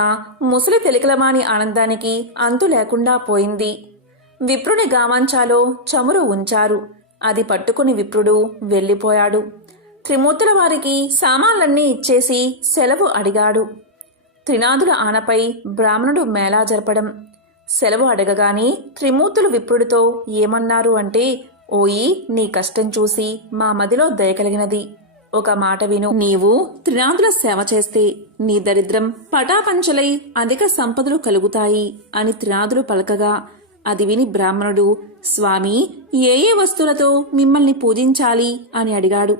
ముసలి తెలికలమాని ఆనందానికి అంతు లేకుండా పోయింది. విప్రుని గామంచాలో చమురు ఉంచారు. అది పట్టుకుని విప్రుడు వెళ్ళిపోయాడు. త్రిమూర్తుల వారికి సామాన్లన్నీ ఇచ్చేసి సెలవు అడిగాడు. త్రినాథుల ఆనపై బ్రాహ్మణుడు మేళా జరపడం. సెలవు అడగగానే త్రిమూర్తులు విప్రుడితో ఏమన్నారు అంటే, ఓయి, నీ కష్టం చూసి మా మదిలో దయ కలిగినది. ఒక మాట విను. నీవు త్రినాథుల సేవ చేస్తే నీ దరిద్రం పటాపంచలై అధిక సంపదలు కలుగుతాయి అని త్రినాథులు పలకగా అది విని బ్రాహ్మణుడు, స్వామి, ఏ ఏ వస్తువులతో మిమ్మల్ని పూజించాలి అని అడిగాడు.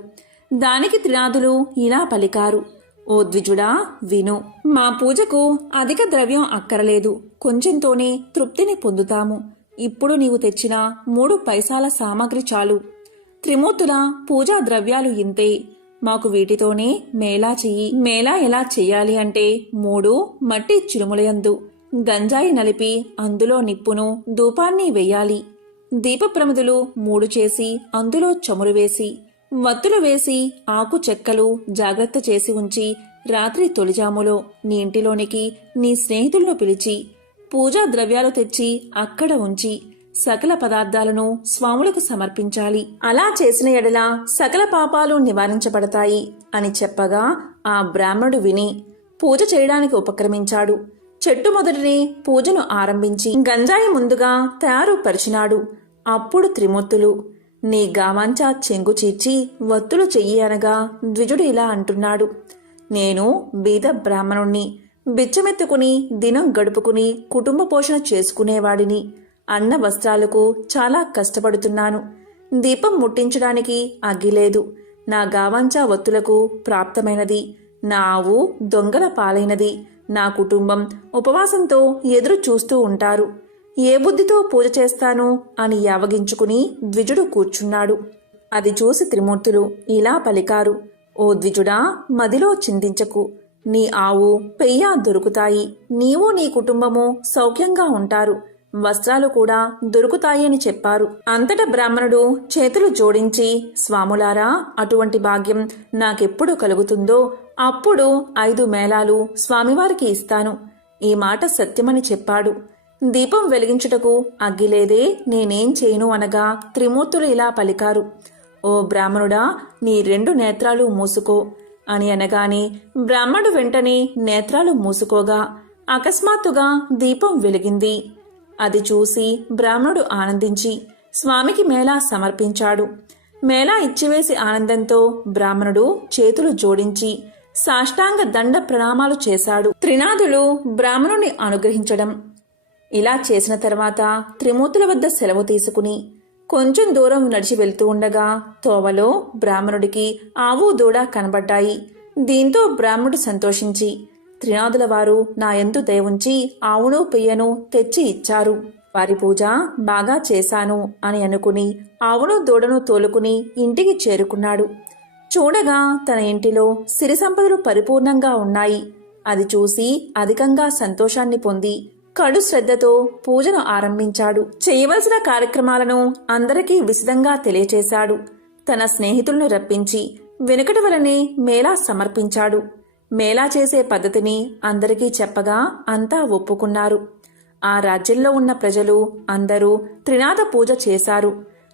దానికి త్రినాథులు ఇలా పలికారు. ఓ ద్విజుడా, విను. మా పూజకు అధిక ద్రవ్యం అక్కరలేదు, కొంచెంతోనే తృప్తిని పొందుతాము. ఇప్పుడు నీవు తెచ్చిన 3 పైసాల సామాగ్రి చాలు. త్రిమూర్తుల పూజా ద్రవ్యాలు ఇంతే. మాకు వీటితోనే మేళా చెయ్యి. మేళా ఎలా చెయ్యాలి అంటే 3 మట్టి చిరుములయందు గంజాయి నలిపి అందులో నిప్పును ధూపాన్ని వెయ్యాలి. దీపప్రమిదులు 3 చేసి అందులో చమురు వేసి వత్తులు వేసి ఆకు చెక్కలు జాగ్రత్త చేసి ఉంచి రాత్రి తొలిజాములో నీ ఇంటిలోనికి నీ స్నేహితులను పిలిచి పూజా ద్రవ్యాలు తెచ్చి అక్కడ ఉంచి సకల పదార్థాలను స్వాములకు సమర్పించాలి. అలా చేసిన ఎడల సకల పాపాలు నివారించబడతాయి అని చెప్పగా ఆ బ్రాహ్మణుడు విని పూజ చేయడానికి ఉపక్రమించాడు. చెట్టు మొదటిని పూజను ఆరంభించి గంజాయి ముందుగా తయారు పరిచినాడు. అప్పుడు త్రిమూర్తులు, నీ గామంచా చెంగు చీర్చి వత్తులు చెయ్యి అనగా ద్విజుడు ఇలా అంటున్నాడు. నేను బీద బ్రాహ్మణుణ్ణి, బిచ్చమెత్తుకుని దినం గడుపుకుని కుటుంబ పోషణ చేసుకునేవాడిని. అన్న వస్త్రాలకు చాలా కష్టపడుతున్నాను. దీపం ముట్టించడానికి అగ్గిలేదు. నా గావంచా వత్తులకు ప్రాప్తమైనది. నా ఆవు దొంగల పాలైనది. నా కుటుంబం ఉపవాసంతో ఎదురు చూస్తూ ఉంటారు. ఏ బుద్ధితో పూజ చేస్తాను అని యావగించుకుని ద్విజుడు కూర్చున్నాడు. అది చూసి త్రిమూర్తులు ఇలా పలికారు. ఓ ద్విజుడా, మదిలో చింతించకు. నీ ఆవు పెయ్య దొరుకుతాయి. నీవు నీ కుటుంబము సౌఖ్యంగా ఉంటారు. వస్త్రాలు కూడా దొరుకుతాయి అని చెప్పారు. అంతటా బ్రాహ్మణుడు చేతులు జోడించి, స్వాములారా, అటువంటి భాగ్యం నాకెప్పుడు కలుగుతుందో అప్పుడు 5 మేళాలు స్వామివారికి ఇస్తాను. ఈ మాట సత్యమని చెప్పాడు. దీపం వెలిగించుటకు అగ్గిలేదే, నేనేం చేయను అనగా త్రిమూర్తులు ఇలా పలికారు. ఓ బ్రాహ్మణుడా, నీ 2 నేత్రాలు మూసుకో అని అనగానే బ్రాహ్మణుడు వెంటనే నేత్రాలు మూసుకోగా అకస్మాత్తుగా దీపం వెలిగింది. అది చూసి బ్రాహ్మణుడు ఆనందించి స్వామికి మేళా సమర్పించాడు. మేళా ఇచ్చివేసి ఆనందంతో బ్రాహ్మణుడు చేతులు జోడించి సాష్టాంగ దండ ప్రణామాలు చేశాడు. త్రినాథులు బ్రాహ్మణుని అనుగ్రహించడం. ఇలా చేసిన తర్వాత త్రిమూర్తుల వద్ద సెలవు తీసుకుని కొంచెం దూరం నడిచి వెళ్తూ ఉండగా తోవలో బ్రాహ్మణుడికి ఆవు దూడ కనబడ్డాయి. దీంతో బ్రాహ్మణుడు సంతోషించి, త్రినాథుల వారు నా యందు దయ ఉంచి ఆవును పెయ్యను తెచ్చి ఇచ్చారు. వారి పూజ బాగా చేశాను అని అనుకుని ఆవును దూడను తోలుకుని ఇంటికి చేరుకున్నాడు. చూడగా తన ఇంటిలో సిరి సంపదలు పరిపూర్ణంగా ఉన్నాయి. అది చూసి అధికంగా సంతోషాన్ని పొంది కడు శ్రద్ధతో పూజను ఆరంభించాడు. చేయవలసిన కార్యక్రమాలను అందరికీ విశదంగా తెలియచేశాడు. తన స్నేహితులను రప్పించి వెనుకటి వలనే మేళా సమర్పించాడు. మేళా చేసే పద్ధతిని అందరికీ చెప్పగా అంతా ఒప్పుకున్నారు. ఆ రాజ్యంలో ఉన్న ప్రజలు అందరూ త్రినాథ పూజ చేశారు.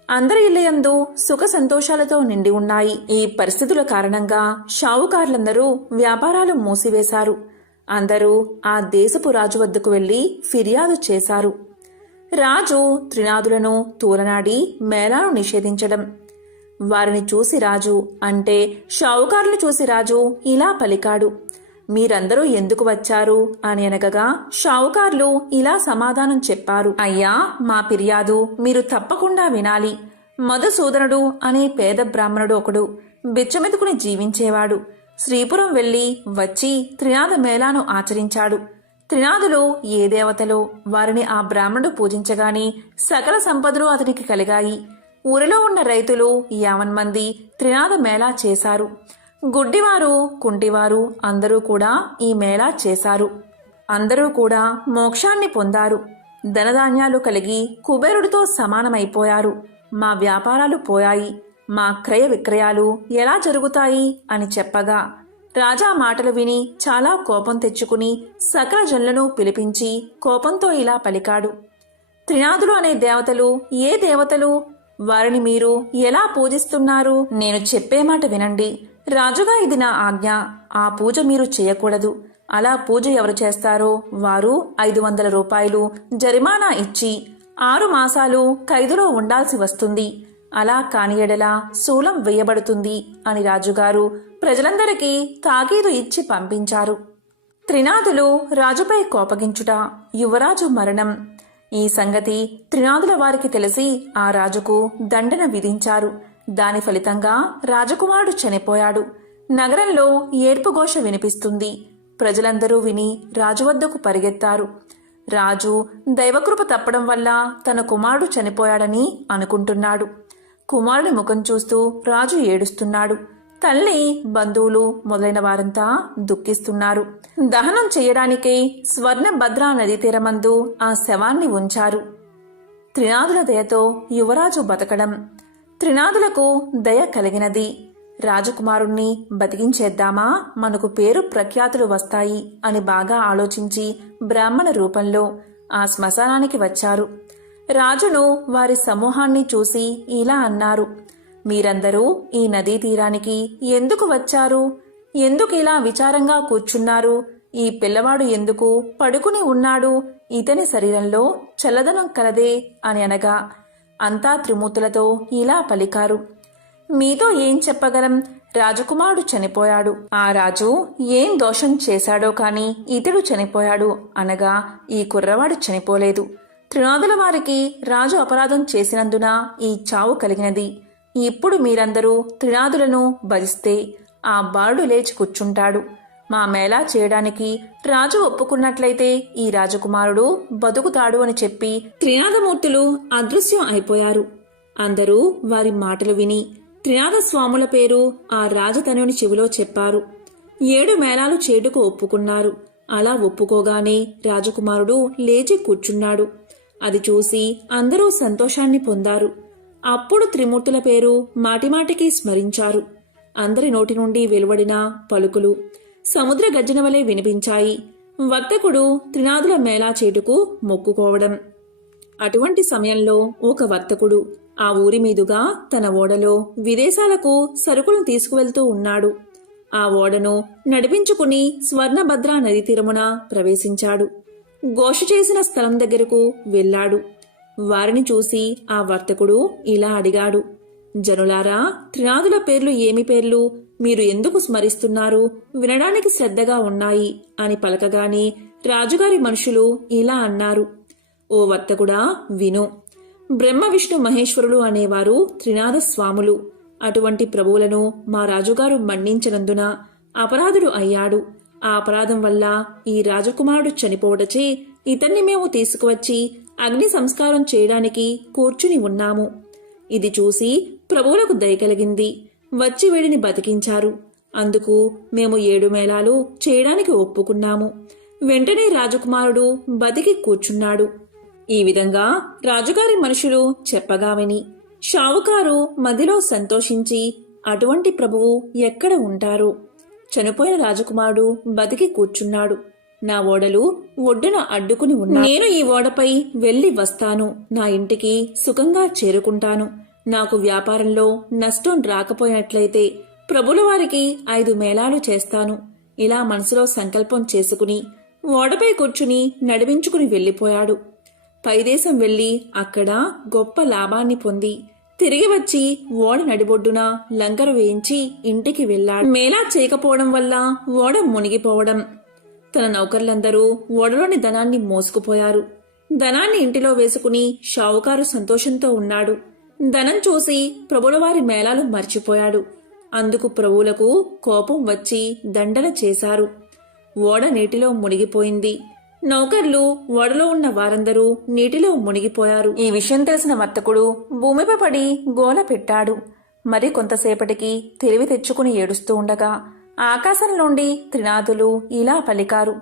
అందరి ఇళ్లయందు సుఖ సంతోషాలతో నిండి ఉన్నాయి. ఈ పరిస్థితుల కారణంగా షావుకారులందరూ వ్యాపారాలు మూసివేశారు. అందరూ ఆ దేశపు రాజు వద్దకు వెళ్లి ఫిర్యాదు చేశారు. రాజు త్రినాథులను తూలనాడి మేళాను నిషేధించడం. వారిని చూసి రాజు అంటే షావుకారులు చూసి రాజు ఇలా పలికాడు. మీరందరూ ఎందుకు వచ్చారు అని అనగగా షావుకార్లు ఇలా సమాధానం చెప్పారు. అయ్యా, మా ఫిర్యాదు మీరు తప్పకుండా వినాలి. మధుసూదనుడు అనే పేద బ్రాహ్మణుడు ఒకడు బిచ్చమెతుకుని జీవించేవాడు. శ్రీపురం వెళ్లి వచ్చి త్రినాథ మేళాను ఆచరించాడు. త్రినాథులు ఏ దేవతలో వారిని ఆ బ్రాహ్మణుడు పూజించగానే సకల సంపదలు అతనికి కలిగాయి. ఊరిలో ఉన్న రైతులు 50 మంది త్రినాథ మేళా చేశారు. గుడ్డివారు, కుంటివారు అందరూ కూడా ఈ మేళా చేశారు. అందరూ కూడా మోక్షాన్ని పొందారు. ధనధాన్యాలు కలిగి కుబేరుడితో సమానమైపోయారు. మా వ్యాపారాలు పోయాయి. మా క్రయ విక్రయాలు ఎలా జరుగుతాయి అని చెప్పగా రాజా మాటలు విని చాలా కోపం తెచ్చుకుని సకల జనులను పిలిపించి కోపంతో ఇలా పలికాడు. త్రినాథులు అనే దేవతలు ఏ దేవతలు? వారిని మీరు ఎలా పూజిస్తున్నారు? నేను చెప్పే మాట వినండి. రాజుగా ఇది నా ఆజ్ఞ. ఆ పూజ మీరు చేయకూడదు. అలా పూజ ఎవరు చేస్తారో వారు 500 రూపాయలు జరిమానా ఇచ్చి 6 మాసాలు ఖైదులో ఉండాల్సి వస్తుంది. అలా కాని ఎడల శూలం వేయబడుతుంది అని రాజుగారు ప్రజలందరికీ తాకీదు ఇచ్చి పంపించారు. త్రినాథులు రాజుపై కోపగించుట, యువరాజు మరణం. ఈ సంగతి త్రినాథుల వారికి తెలిసి ఆ రాజుకు దండన విధించారు. దాని ఫలితంగా రాజకుమారుడు చనిపోయాడు. నగరంలో ఏడ్పుఘోష వినిపిస్తుంది. ప్రజలందరూ విని రాజు వద్దకు పరిగెత్తారు. రాజు దైవకృప తప్పడం వల్ల తన కుమారుడు చనిపోయాడని అనుకుంటున్నాడు. కుమారుడి ముఖం చూస్తూ రాజు ఏడుస్తున్నాడు. తల్లి, బంధువులు మొదలైన వారంతా దుఃఖిస్తున్నారు. దహనం చేయడానికై స్వర్ణభద్రా నదీ తీరమందు ఆ శవాన్ని ఉంచారు. త్రినాథుల దయతో యువరాజు బతకడం. త్రినాథులకు దయ కలిగినది. రాజకుమారుణ్ణి బతికించేద్దామా, మనకు పేరు ప్రఖ్యాతులు వస్తాయి అని బాగా ఆలోచించి బ్రాహ్మణ రూపంలో ఆ శ్మశానానికి వచ్చారు. రాజును వారి సమూహాన్ని చూసి ఇలా అన్నారు. మీరందరూ ఈ నదీ తీరానికి ఎందుకు వచ్చారు? ఎందుకు ఇలా విచారంగా కూర్చున్నారు? ఈ పిల్లవాడు ఎందుకు పడుకుని ఉన్నాడు? ఇతని శరీరంలో చల్లదనం కలదే అని అనగా అంతా త్రిమూర్తులతో ఇలా పలికారు. మీతో ఏం చెప్పగలం? రాజకుమారుడు చనిపోయాడు. ఆ రాజు ఏం దోషం చేశాడో కాని ఇతడు చనిపోయాడు అనగా ఈ కుర్రవాడు చనిపోలేదు. త్రినాథుల వారికి రాజు అపరాధం చేసినందున ఈ చావు కలిగినది. ఇప్పుడు మీరందరూ త్రినాథులను భజిస్తే ఆ బాలుడు లేచి కూర్చుంటాడు. మా మేళా చేయడానికి రాజు ఒప్పుకున్నట్లయితే ఈ రాజకుమారుడు బతుకుతాడు అని చెప్పి త్రినాథమూర్తులు అదృశ్యం అయిపోయారు. అందరూ వారి మాటలు విని త్రినాథ స్వాముల పేరు ఆ రాజతనుని చెవిలో చెప్పారు. 7 మేళాలు చేటుకు ఒప్పుకున్నారు. అలా ఒప్పుకోగానే రాజకుమారుడు లేచి కూర్చున్నాడు. అది చూసి అందరూ సంతోషాన్ని పొందారు. అప్పుడు త్రిమూర్తుల పేరు మాటిమాటికి స్మరించారు. అందరి నోటి నుండి వెలువడిన పలుకులు సముద్ర గర్జన వలె వినిపించాయి. వర్తకుడు త్రినాథుల మేళా చేటుకు మొక్కుకోవడం. అటువంటి సమయంలో ఒక వర్తకుడు ఆ ఊరి మీదుగా తన ఓడలో విదేశాలకు సరుకులను తీసుకువెళ్తూ ఉన్నాడు. ఆ ఓడను నడిపించుకుని స్వర్ణభద్రా నదీ తీరమున ప్రవేశించాడు. ఘోష చేసిన స్థలం దగ్గరకు వెళ్లాడు. వారిని చూసి ఆ వర్తకుడు ఇలా అడిగాడు. జనులారా, త్రినాథుల పేర్లు ఏమి పేర్లు? మీరు ఎందుకు స్మరిస్తున్నారు? వినడానికి శ్రద్ధగా ఉన్నాయి అని పలకగానే రాజుగారి మనుషులు ఇలా అన్నారు. ఓ వర్తకుడా, విను. బ్రహ్మ విష్ణు మహేశ్వరులు అనేవారు త్రినాథ స్వాములు. అటువంటి ప్రభువులను మా రాజుగారు మన్నించినందున అపరాధుడు అయ్యాడు. ఆ అపరాధం వల్ల ఈ రాజకుమారుడు చనిపోవడచే ఇతన్ని మేము తీసుకువచ్చి అగ్ని సంస్కారం చేయడానికి కూర్చుని ఉన్నాము. ఇది చూసి ప్రభువులకు దయ కలిగింది. వచ్చి వీడిని బతికించారు. అందుకు మేము 7 మేళాలు చేయడానికి ఒప్పుకున్నాము. వెంటనే రాజకుమారుడు బతికి కూర్చున్నాడు. ఈ విధంగా రాజుగారి మనుషులు చెప్పగా విని షావుకారు మదిలో సంతోషించి అటువంటి ప్రభువు ఎక్కడ ఉంటారు? చనిపోయిన రాజకుమారుడు బతికి కూర్చున్నాడు. నా ఓడలు ఒడ్డున అడ్డుకుని ఉన్నా. నేను ఈ ఓడపై వెళ్లి వస్తాను. నా ఇంటికి సుఖంగా చేరుకుంటాను. నాకు వ్యాపారంలో నష్టం రాకపోయినట్లయితే ప్రభుల వారికి 5 మేళాలు చేస్తాను. ఇలా మనసులో సంకల్పం చేసుకుని ఓడపై కూర్చుని నడిపించుకుని వెళ్లిపోయాడు. పైదేశం వెళ్లి అక్కడ గొప్ప లాభాన్ని పొంది తిరిగి వచ్చి ఓడ నడిబొడ్డున లంకరు వేయించి ఇంటికి వెళ్ళాడు. మేళా చేయకపోవడం వల్ల ఓడ మునిగిపోవడం. తన నౌకర్లందరూ ఓడలోని ధనాన్ని మోసుకుపోయారు. ధనాన్ని ఇంటిలో వేసుకుని షావుకారు సంతోషంతో ఉన్నాడు. ధనం చూసి ప్రభులవారి మేళాలు మర్చిపోయాడు. అందుకు ప్రభువులకు కోపం వచ్చి దండన చేశారు. ఓడ నీటిలో మునిగిపోయింది. నౌకర్లు ఓడలో ఉన్న వారందరూ నీటిలో మునిగిపోయారు. ఈ విషయం తెలిసిన వర్తకుడు భూమిపై పడి గోల పెట్టాడు. మరి కొంతసేపటికి తెలివి తెచ్చుకుని ఏడుస్తూ ఉండగా ఆకాశం నుండి త్రినాథులు ఇలా పలికారు: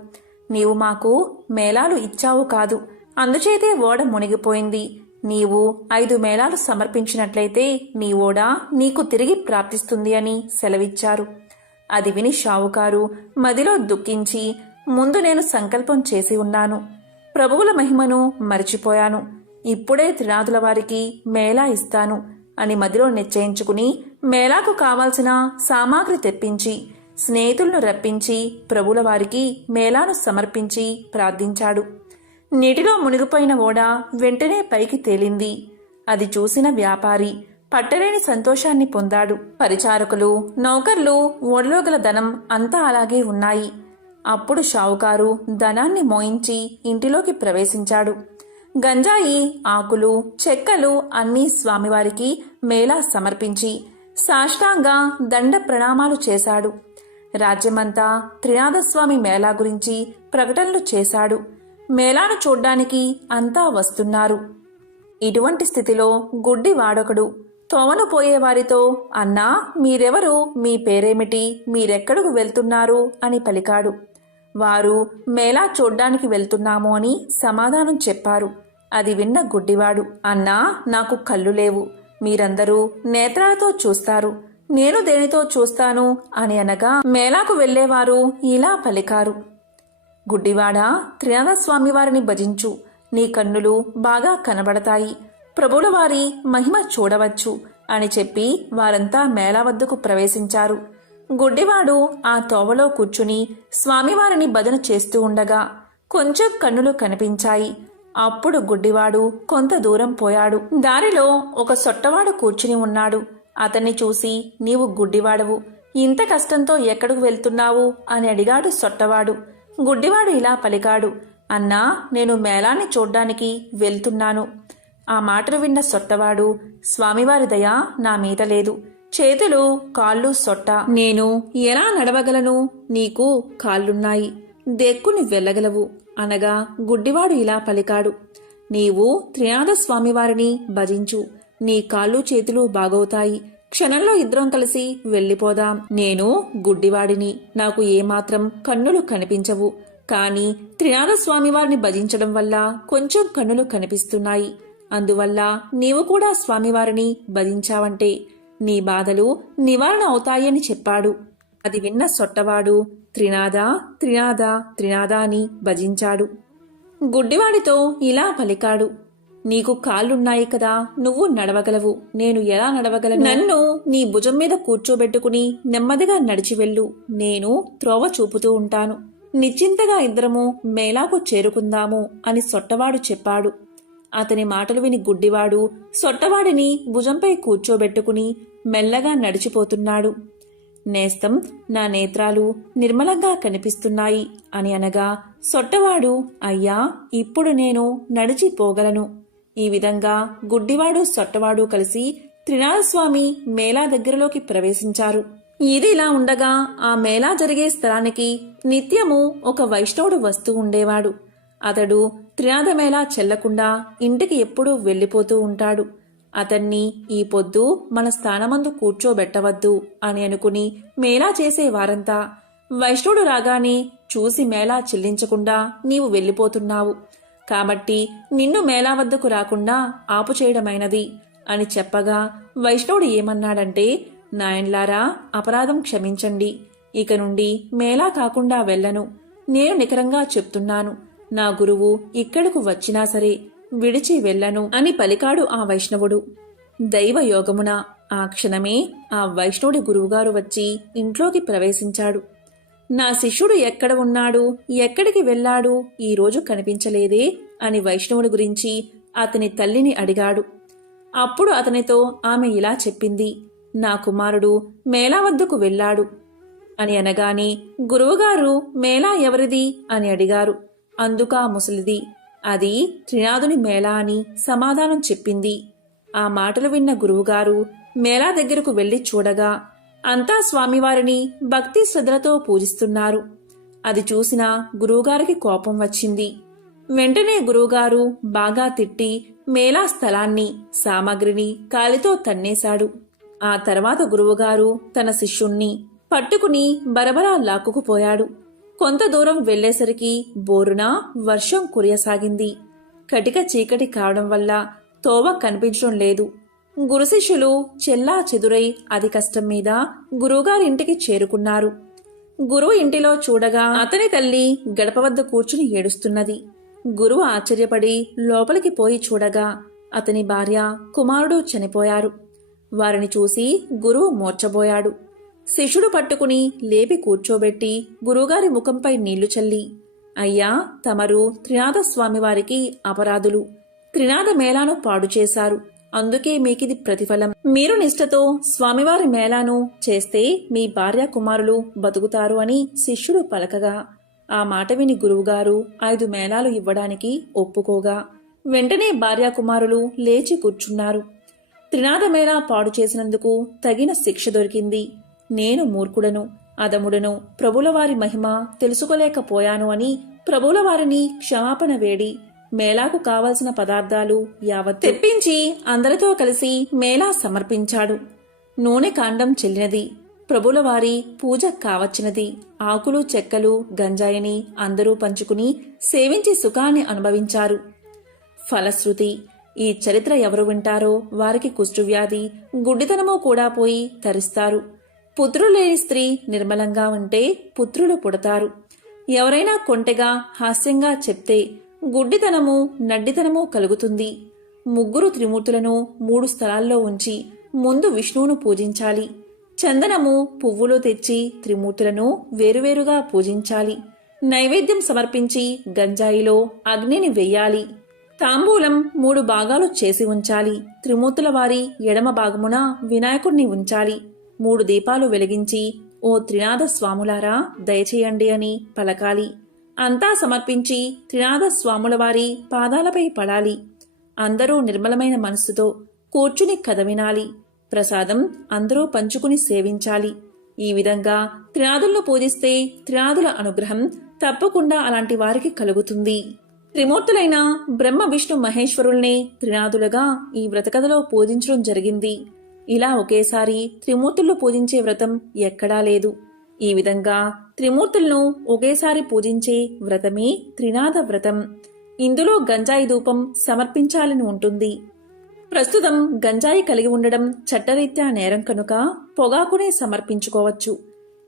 నీవు మాకు మేళాలు ఇచ్చావు కాదు, అందుచేతే ఓడ మునిగిపోయింది. నీవు 5 మేళాలు సమర్పించినట్లయితే నీ ఓడ నీకు తిరిగి ప్రాప్తిస్తుంది అని సెలవిచ్చారు. అది విని షావుకారు మదిలో దుఃఖించి, ముందు నేను సంకల్పం చేసి ఉన్నాను, ప్రభువుల మహిమను మరిచిపోయాను, ఇప్పుడే త్రినాథుల వారికి మేళా ఇస్తాను అని మదిలో నిశ్చయించుకుని మేళాకు కావాల్సిన సామాగ్రి తెప్పించి స్నేహితులను రప్పించి ప్రభువుల వారికి మేళాను సమర్పించి ప్రార్థించాడు. నీటిలో మునిగిపోయిన ఓడ వెంటనే పైకి తేలింది. అది చూసిన వ్యాపారి పట్టలేని సంతోషాన్ని పొందాడు. పరిచారకులు, నౌకర్లు, ఓడలో గల ధనం అంతా అలాగే ఉన్నాయి. అప్పుడు షావుకారు ధనాన్ని మోయించి ఇంటిలోకి ప్రవేశించాడు. గంజాయి, ఆకులు, చెక్కలు అన్నీ స్వామివారికి మేళా సమర్పించి సాష్టాంగ దండ ప్రణామాలు చేశాడు. రాజ్యమంతా త్రినాథస్వామి మేళా గురించి ప్రకటనలు చేశాడు. మేళాను చూడ్డానికి అంతా వస్తున్నారు. ఇటువంటి స్థితిలో గుడ్డి వాడొకడు తోవను పోయేవారితో, అన్నా మీరెవరు, మీ పేరేమిటి, మీరెక్కడకు వెళ్తున్నారు అని పలికాడు. వారు మేళా చూడ్డానికి వెళ్తున్నాము అని సమాధానం చెప్పారు. అది విన్న గుడ్డివాడు, అన్నా నాకు కళ్ళు లేవు, మీరందరూ నేత్రాలతో చూస్తారు, నేను దేనితో చూస్తాను అని అనగా మేళాకు వెళ్లేవారు ఇలా పలికారు: గుడ్డివాడా, త్రినాథస్వామి వారిని భజించు, నీ కన్నులు బాగా కనబడతాయి, ప్రభువుల వారి మహిమ చూడవచ్చు అని చెప్పి వారంతా మేళా వద్దకు ప్రవేశించారు. గుడ్డివాడు ఆ తోవలో కూర్చుని స్వామివారిని భజన చేస్తూ ఉండగా కొంచెం కన్నులు కనిపించాయి. అప్పుడు గుడ్డివాడు కొంత దూరం పోయాడు. దారిలో ఒక సొట్టవాడు కూర్చుని ఉన్నాడు. అతన్ని చూసి, నీవు గుడ్డివాడవు, ఇంత కష్టంతో ఎక్కడికి వెళ్తున్నావు అని అడిగాడు సొట్టవాడు. గుడ్డివాడు ఇలా పలికాడు: అన్నా, నేను మేళాన్ని చూడ్డానికి వెళ్తున్నాను. ఆ మాటలు విన్న సొట్టవాడు, స్వామివారి దయ నా మీద లేదు, చేతులు కాళ్ళు సొట్ట, నేను ఎలా నడవగలను, నీకు కాళ్ళున్నాయి, దెక్కుని వెళ్ళగలవు అనగా గుడ్డివాడు ఇలా పలికాడు: నీవు త్రినాథస్వామివారిని భజించు, నీ కాళ్ళు చేతులు బాగవుతాయి, క్షణంలో ఇద్దరం కలిసి వెళ్ళిపోదాం. నేను గుడ్డివాడిని, నాకు ఏమాత్రం కన్నులు కనిపించవు, కాని త్రినాథస్వామివారిని భజించడం వల్ల కొంచెం కన్నులు కనిపిస్తున్నాయి. అందువల్ల నీవు కూడా స్వామివారిని భజించావంటే నీ బాధలు నివారణ అవుతాయని చెప్పాడు. అది విన్న సొట్టవాడు త్రినాథ త్రినాథ త్రినాథ అని భజించాడు. గుడ్డివాడితో ఇలా పలికాడు: నీకు కాళ్ళున్నాయి కదా, నువ్వు నడవగలవు, నేను ఎలా నడవగలను? నన్ను నీ భుజం మీద కూర్చోబెట్టుకుని నెమ్మదిగా నడిచి వెళ్ళు, నేను త్రోవ చూపుతూ ఉంటాను, నిశ్చింతగా ఇద్దరము మేళాకు చేరుకుందాము అని సొట్టవాడు చెప్పాడు. అతని మాటలు విని గుడ్డివాడు సొట్టవాడిని భుజంపై కూర్చోబెట్టుకుని మెల్లగా నడిచిపోతున్నాడు. నేస్తం, నా నేత్రాలు నిర్మలంగా కనిపిస్తున్నాయి అని అనగా సొట్టవాడు, అయ్యా, ఇప్పుడు నేను నడిచిపోగలను. ఈ విధంగా గుడ్డివాడు సొట్టవాడు కలిసి త్రినాథస్వామి మేళా దగ్గరలోకి ప్రవేశించారు. ఇది ఇలా ఉండగా ఆ మేళా జరిగే స్థలానికి నిత్యము ఒక వైష్ణవుడు వస్తూ ఉండేవాడు. అతడు త్రినాథ మేళా చెల్లకుండా ఇంటికి ఎప్పుడూ వెళ్ళిపోతూ ఉంటాడు. అతన్ని ఈ పొద్దు మన స్థానమందు కూర్చోబెట్టవద్దు అని అనుకుని మేళా చేసే వారంతా, వైష్ణవుడు రాగానే చూసి మేళా చెల్లించకుండా నీవు వెళ్ళిపోతున్నావు, కాబట్టి నిన్ను మేళా వద్దకు రాకుండా ఆపు చేయడమైనది అని చెప్పగా వైష్ణవుడు ఏమన్నాడంటే, నాయన్లారా, అపరాధం క్షమించండి, ఇక నుండి మేళా కాకుండా వెళ్ళను, నేను నికరంగా చెప్తున్నాను, నా గురువు ఇక్కడకు వచ్చినా సరే విడిచి వెళ్ళను అని పలికాడు ఆ వైష్ణవుడు. దైవయోగమున ఆ క్షణమే ఆ వైష్ణవుడి గురువుగారు వచ్చి ఇంట్లోకి ప్రవేశించాడు. నా శిష్యుడు ఎక్కడ ఉన్నాడు, ఎక్కడికి వెళ్ళాడు, ఈరోజు కనిపించలేదే అని వైష్ణవుడి గురించి అతని తల్లిని అడిగాడు. అప్పుడు అతనితో ఆమె ఇలా చెప్పింది, నా కుమారుడు మేళా వద్దకు వెళ్ళాడు అని అనగానే గురువుగారు మేళా ఎవరిది అని అడిగారు. అందుకా ముసలిది అది త్రినాథుని మేళా అని సమాధానం చెప్పింది. ఆ మాటలు విన్న గురువుగారు మేళా దగ్గరకు వెళ్లి చూడగా అంతా స్వామివారిని భక్తి శ్రద్ధలతో పూజిస్తున్నారు. అది చూసిన గురువుగారికి కోపం వచ్చింది. వెంటనే గురువుగారు బాగా తిట్టి మేళా స్థలాన్ని సామాగ్రిని కాలితో తన్నేశాడు. ఆ తర్వాత గురువుగారు తన శిష్యుణ్ణి పట్టుకుని బరబరా లాక్కుకుపోయాడు. కొంత దూరం వెళ్లేసరికి బోరున వర్షం కురియసాగింది. కటిక చీకటి కావడం వల్ల తోవ కనిపించడం లేదు. గురు శిష్యులు చెల్లా చెదురై అతి కష్టం మీద గురువుగారింటికి చేరుకున్నారు. గురువు ఇంటిలో చూడగా అతని తల్లి గడప వద్ద కూర్చుని ఏడుస్తున్నది. గురువు ఆశ్చర్యపడి లోపలికి పోయి చూడగా అతని భార్య కుమారుడు చనిపోయారు. వారిని చూసి గురువు మూర్ఛబోయాడు. శిష్యుడు పట్టుకుని లేపి కూర్చోబెట్టి గురువుగారి ముఖంపై నీళ్లు చల్లి, అయ్యా, తమరు త్రినాథ స్వామివారికి అపరాధులు. త్రినాథ మేళాను పాడు చేశారు. అందుకే మీకిది ప్రతిఫలం. మీరు నిష్ఠతో స్వామివారి మేళాను చేస్తే మీ భార్య కుమారులు బతుకుతారు అని శిష్యుడు పలకగా ఆ మాట విని గురువుగారు 5 మేళాలు ఇవ్వడానికి ఒప్పుకోగా వెంటనే భార్య కుమారులు లేచి కూర్చున్నారు. త్రినాథ మేళా పాడు చేసినందుకు తగిన శిక్ష దొరికింది. నేను మూర్ఖుడను, అదముడను, ప్రభులవారి మహిమ తెలుసుకోలేకపోయాను అని ప్రభులవారిని క్షమాపణ వేడి మేళాకు కావలసిన పదార్థాలు యావత్ తెప్పించి అందరితో కలిసి మేళా సమర్పించాడు. నూనె కాండం చెల్లినది, ప్రభులవారి పూజ కావచ్చినది. ఆకులు చెక్కలు గంజాయిని అందరూ పంచుకుని సేవించి సుఖాన్ని అనుభవించారు. ఫలశ్రుతి. ఈ చరిత్ర ఎవరు వింటారో వారికి కుష్ఠవ్యాధి గుడ్డితనము కూడా పోయి తరిస్తారు. పుత్రులు లేని స్త్రీ నిర్మలంగా ఉంటే పుత్రులు పుడతారు. ఎవరైనా కొంటెగా హాస్యంగా చెప్తే గుడ్డితనము నడ్డితనము కలుగుతుంది. 3 త్రిమూర్తులను 3 స్థలాల్లో ఉంచి ముందు విష్ణువును పూజించాలి. చందనము పువ్వులు తెచ్చి త్రిమూర్తులను వేరువేరుగా పూజించాలి. నైవేద్యం సమర్పించి గంజాయిలో అగ్నిని వెయ్యాలి. తాంబూలం 3 భాగాలు చేసి ఉంచాలి. త్రిమూర్తుల వారి ఎడమ భాగమున వినాయకుణ్ణి ఉంచాలి. 3 దీపాలు వెలిగించి, ఓ త్రినాథ స్వాములారా దయచేయండి అని పలకాలి. అంతా సమర్పించి త్రినాథ స్వాముల వారి పాదాలపై పడాలి. అందరూ నిర్మలమైన మనస్సుతో కూర్చుని కథ వినాలి. ప్రసాదం అందరూ పంచుకుని సేవించాలి. ఈ విధంగా త్రినాథులను పూజిస్తే త్రినాథుల అనుగ్రహం తప్పకుండా అలాంటి వారికి కలుగుతుంది. త్రిమూర్తులైన బ్రహ్మ విష్ణు మహేశ్వరుల్నే త్రినాథులుగా ఈ వ్రతకథలో పూజించడం జరిగింది. ఇలా ఒకేసారి త్రిమూర్తులను పూజించే వ్రతం ఎక్కడా లేదు. ఈ విధంగా త్రిమూర్తులను ఒకేసారి పూజించే వ్రతమే త్రినాథ వ్రతం. ఇందులో గంజాయి ధూపం సమర్పించాలని ఉంటుంది. ప్రస్తుతం గంజాయి కలిగి ఉండడం చట్టరీత్యా నేరం కనుక పొగాకునే సమర్పించుకోవచ్చు.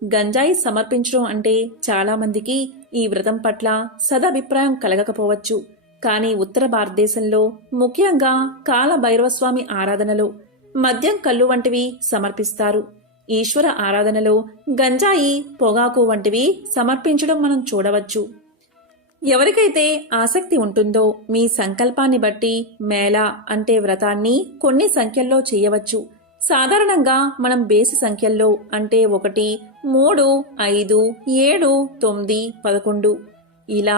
గంజాయి సమర్పించడం అంటే చాలా మందికి ఈ వ్రతం పట్ల సదభిప్రాయం కలగకపోవచ్చు. కానీ ఉత్తర భారతదేశంలో ముఖ్యంగా కాల భైరవస్వామి ఆరాధనలో మద్యం కళ్ళు వంటివి సమర్పిస్తారు. ఈశ్వర ఆరాధనలో గంజాయి పొగాకు వంటివి సమర్పించడం మనం చూడవచ్చు. ఎవరికైతే ఆసక్తి ఉంటుందో మీ సంకల్పాన్ని బట్టి మేళా అంటే వ్రతాన్ని కొన్ని సంఖ్యల్లో చేయవచ్చు. సాధారణంగా మనం బేసి సంఖ్యల్లో అంటే 1, 3, 5, 7, 9, 11 ఇలా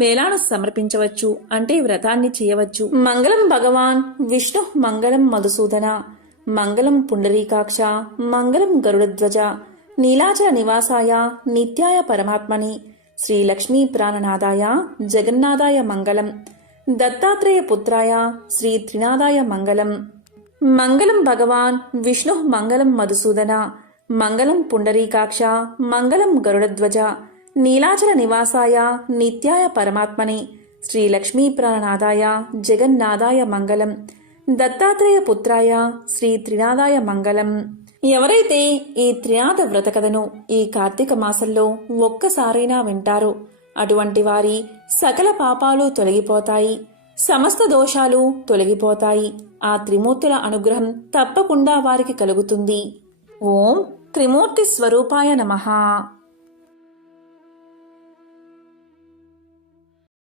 మేళాను సమర్పించవచ్చు. అంటే వ్రతాన్ని చేయవచ్చు. మంగళం భగవాన్ విష్ణు, మంగళం మధుసూదన, మంగళం పుండరీకాక్ష, మంగళం గరుడధ్వజ, నీలాచల నివాసాయ నిత్యాయ పరమాత్మని, శ్రీ లక్ష్మీ ప్రాణనాదాయ జగన్నాథాయ మంగళం, దత్తాత్రేయ పుత్రాయ శ్రీ త్రినాథాయ మంగళం. మంగళం భగవాన్ విష్ణు, మంగళం మధుసూదన, మంగళం పుండరీకాక్ష, మంగళం గరుడధ్వజ, నీలాచల నివాసాయ నిత్యాయ పరమాత్మని, శ్రీ లక్ష్మీ ప్రాణనాదాయ జగన్నాథాయ మంగళం, దత్తాత్రేయ పుత్రాయ శ్రీ త్రినాథాయ మంగళం. ఎవరైతే ఈ త్రినాథ వ్రత కథను ఈ కార్తీక మాసంలో ఒక్కసారైనా వింటారో అటువంటి వారి సకల పాపాలు తొలగిపోతాయి, సమస్త దోషాలు తొలగిపోతాయి. ఆ త్రిమూర్తుల అనుగ్రహం తప్పకుండా వారికి కలుగుతుంది. ఓం త్రిమూర్తి స్వరూపాయ నమః.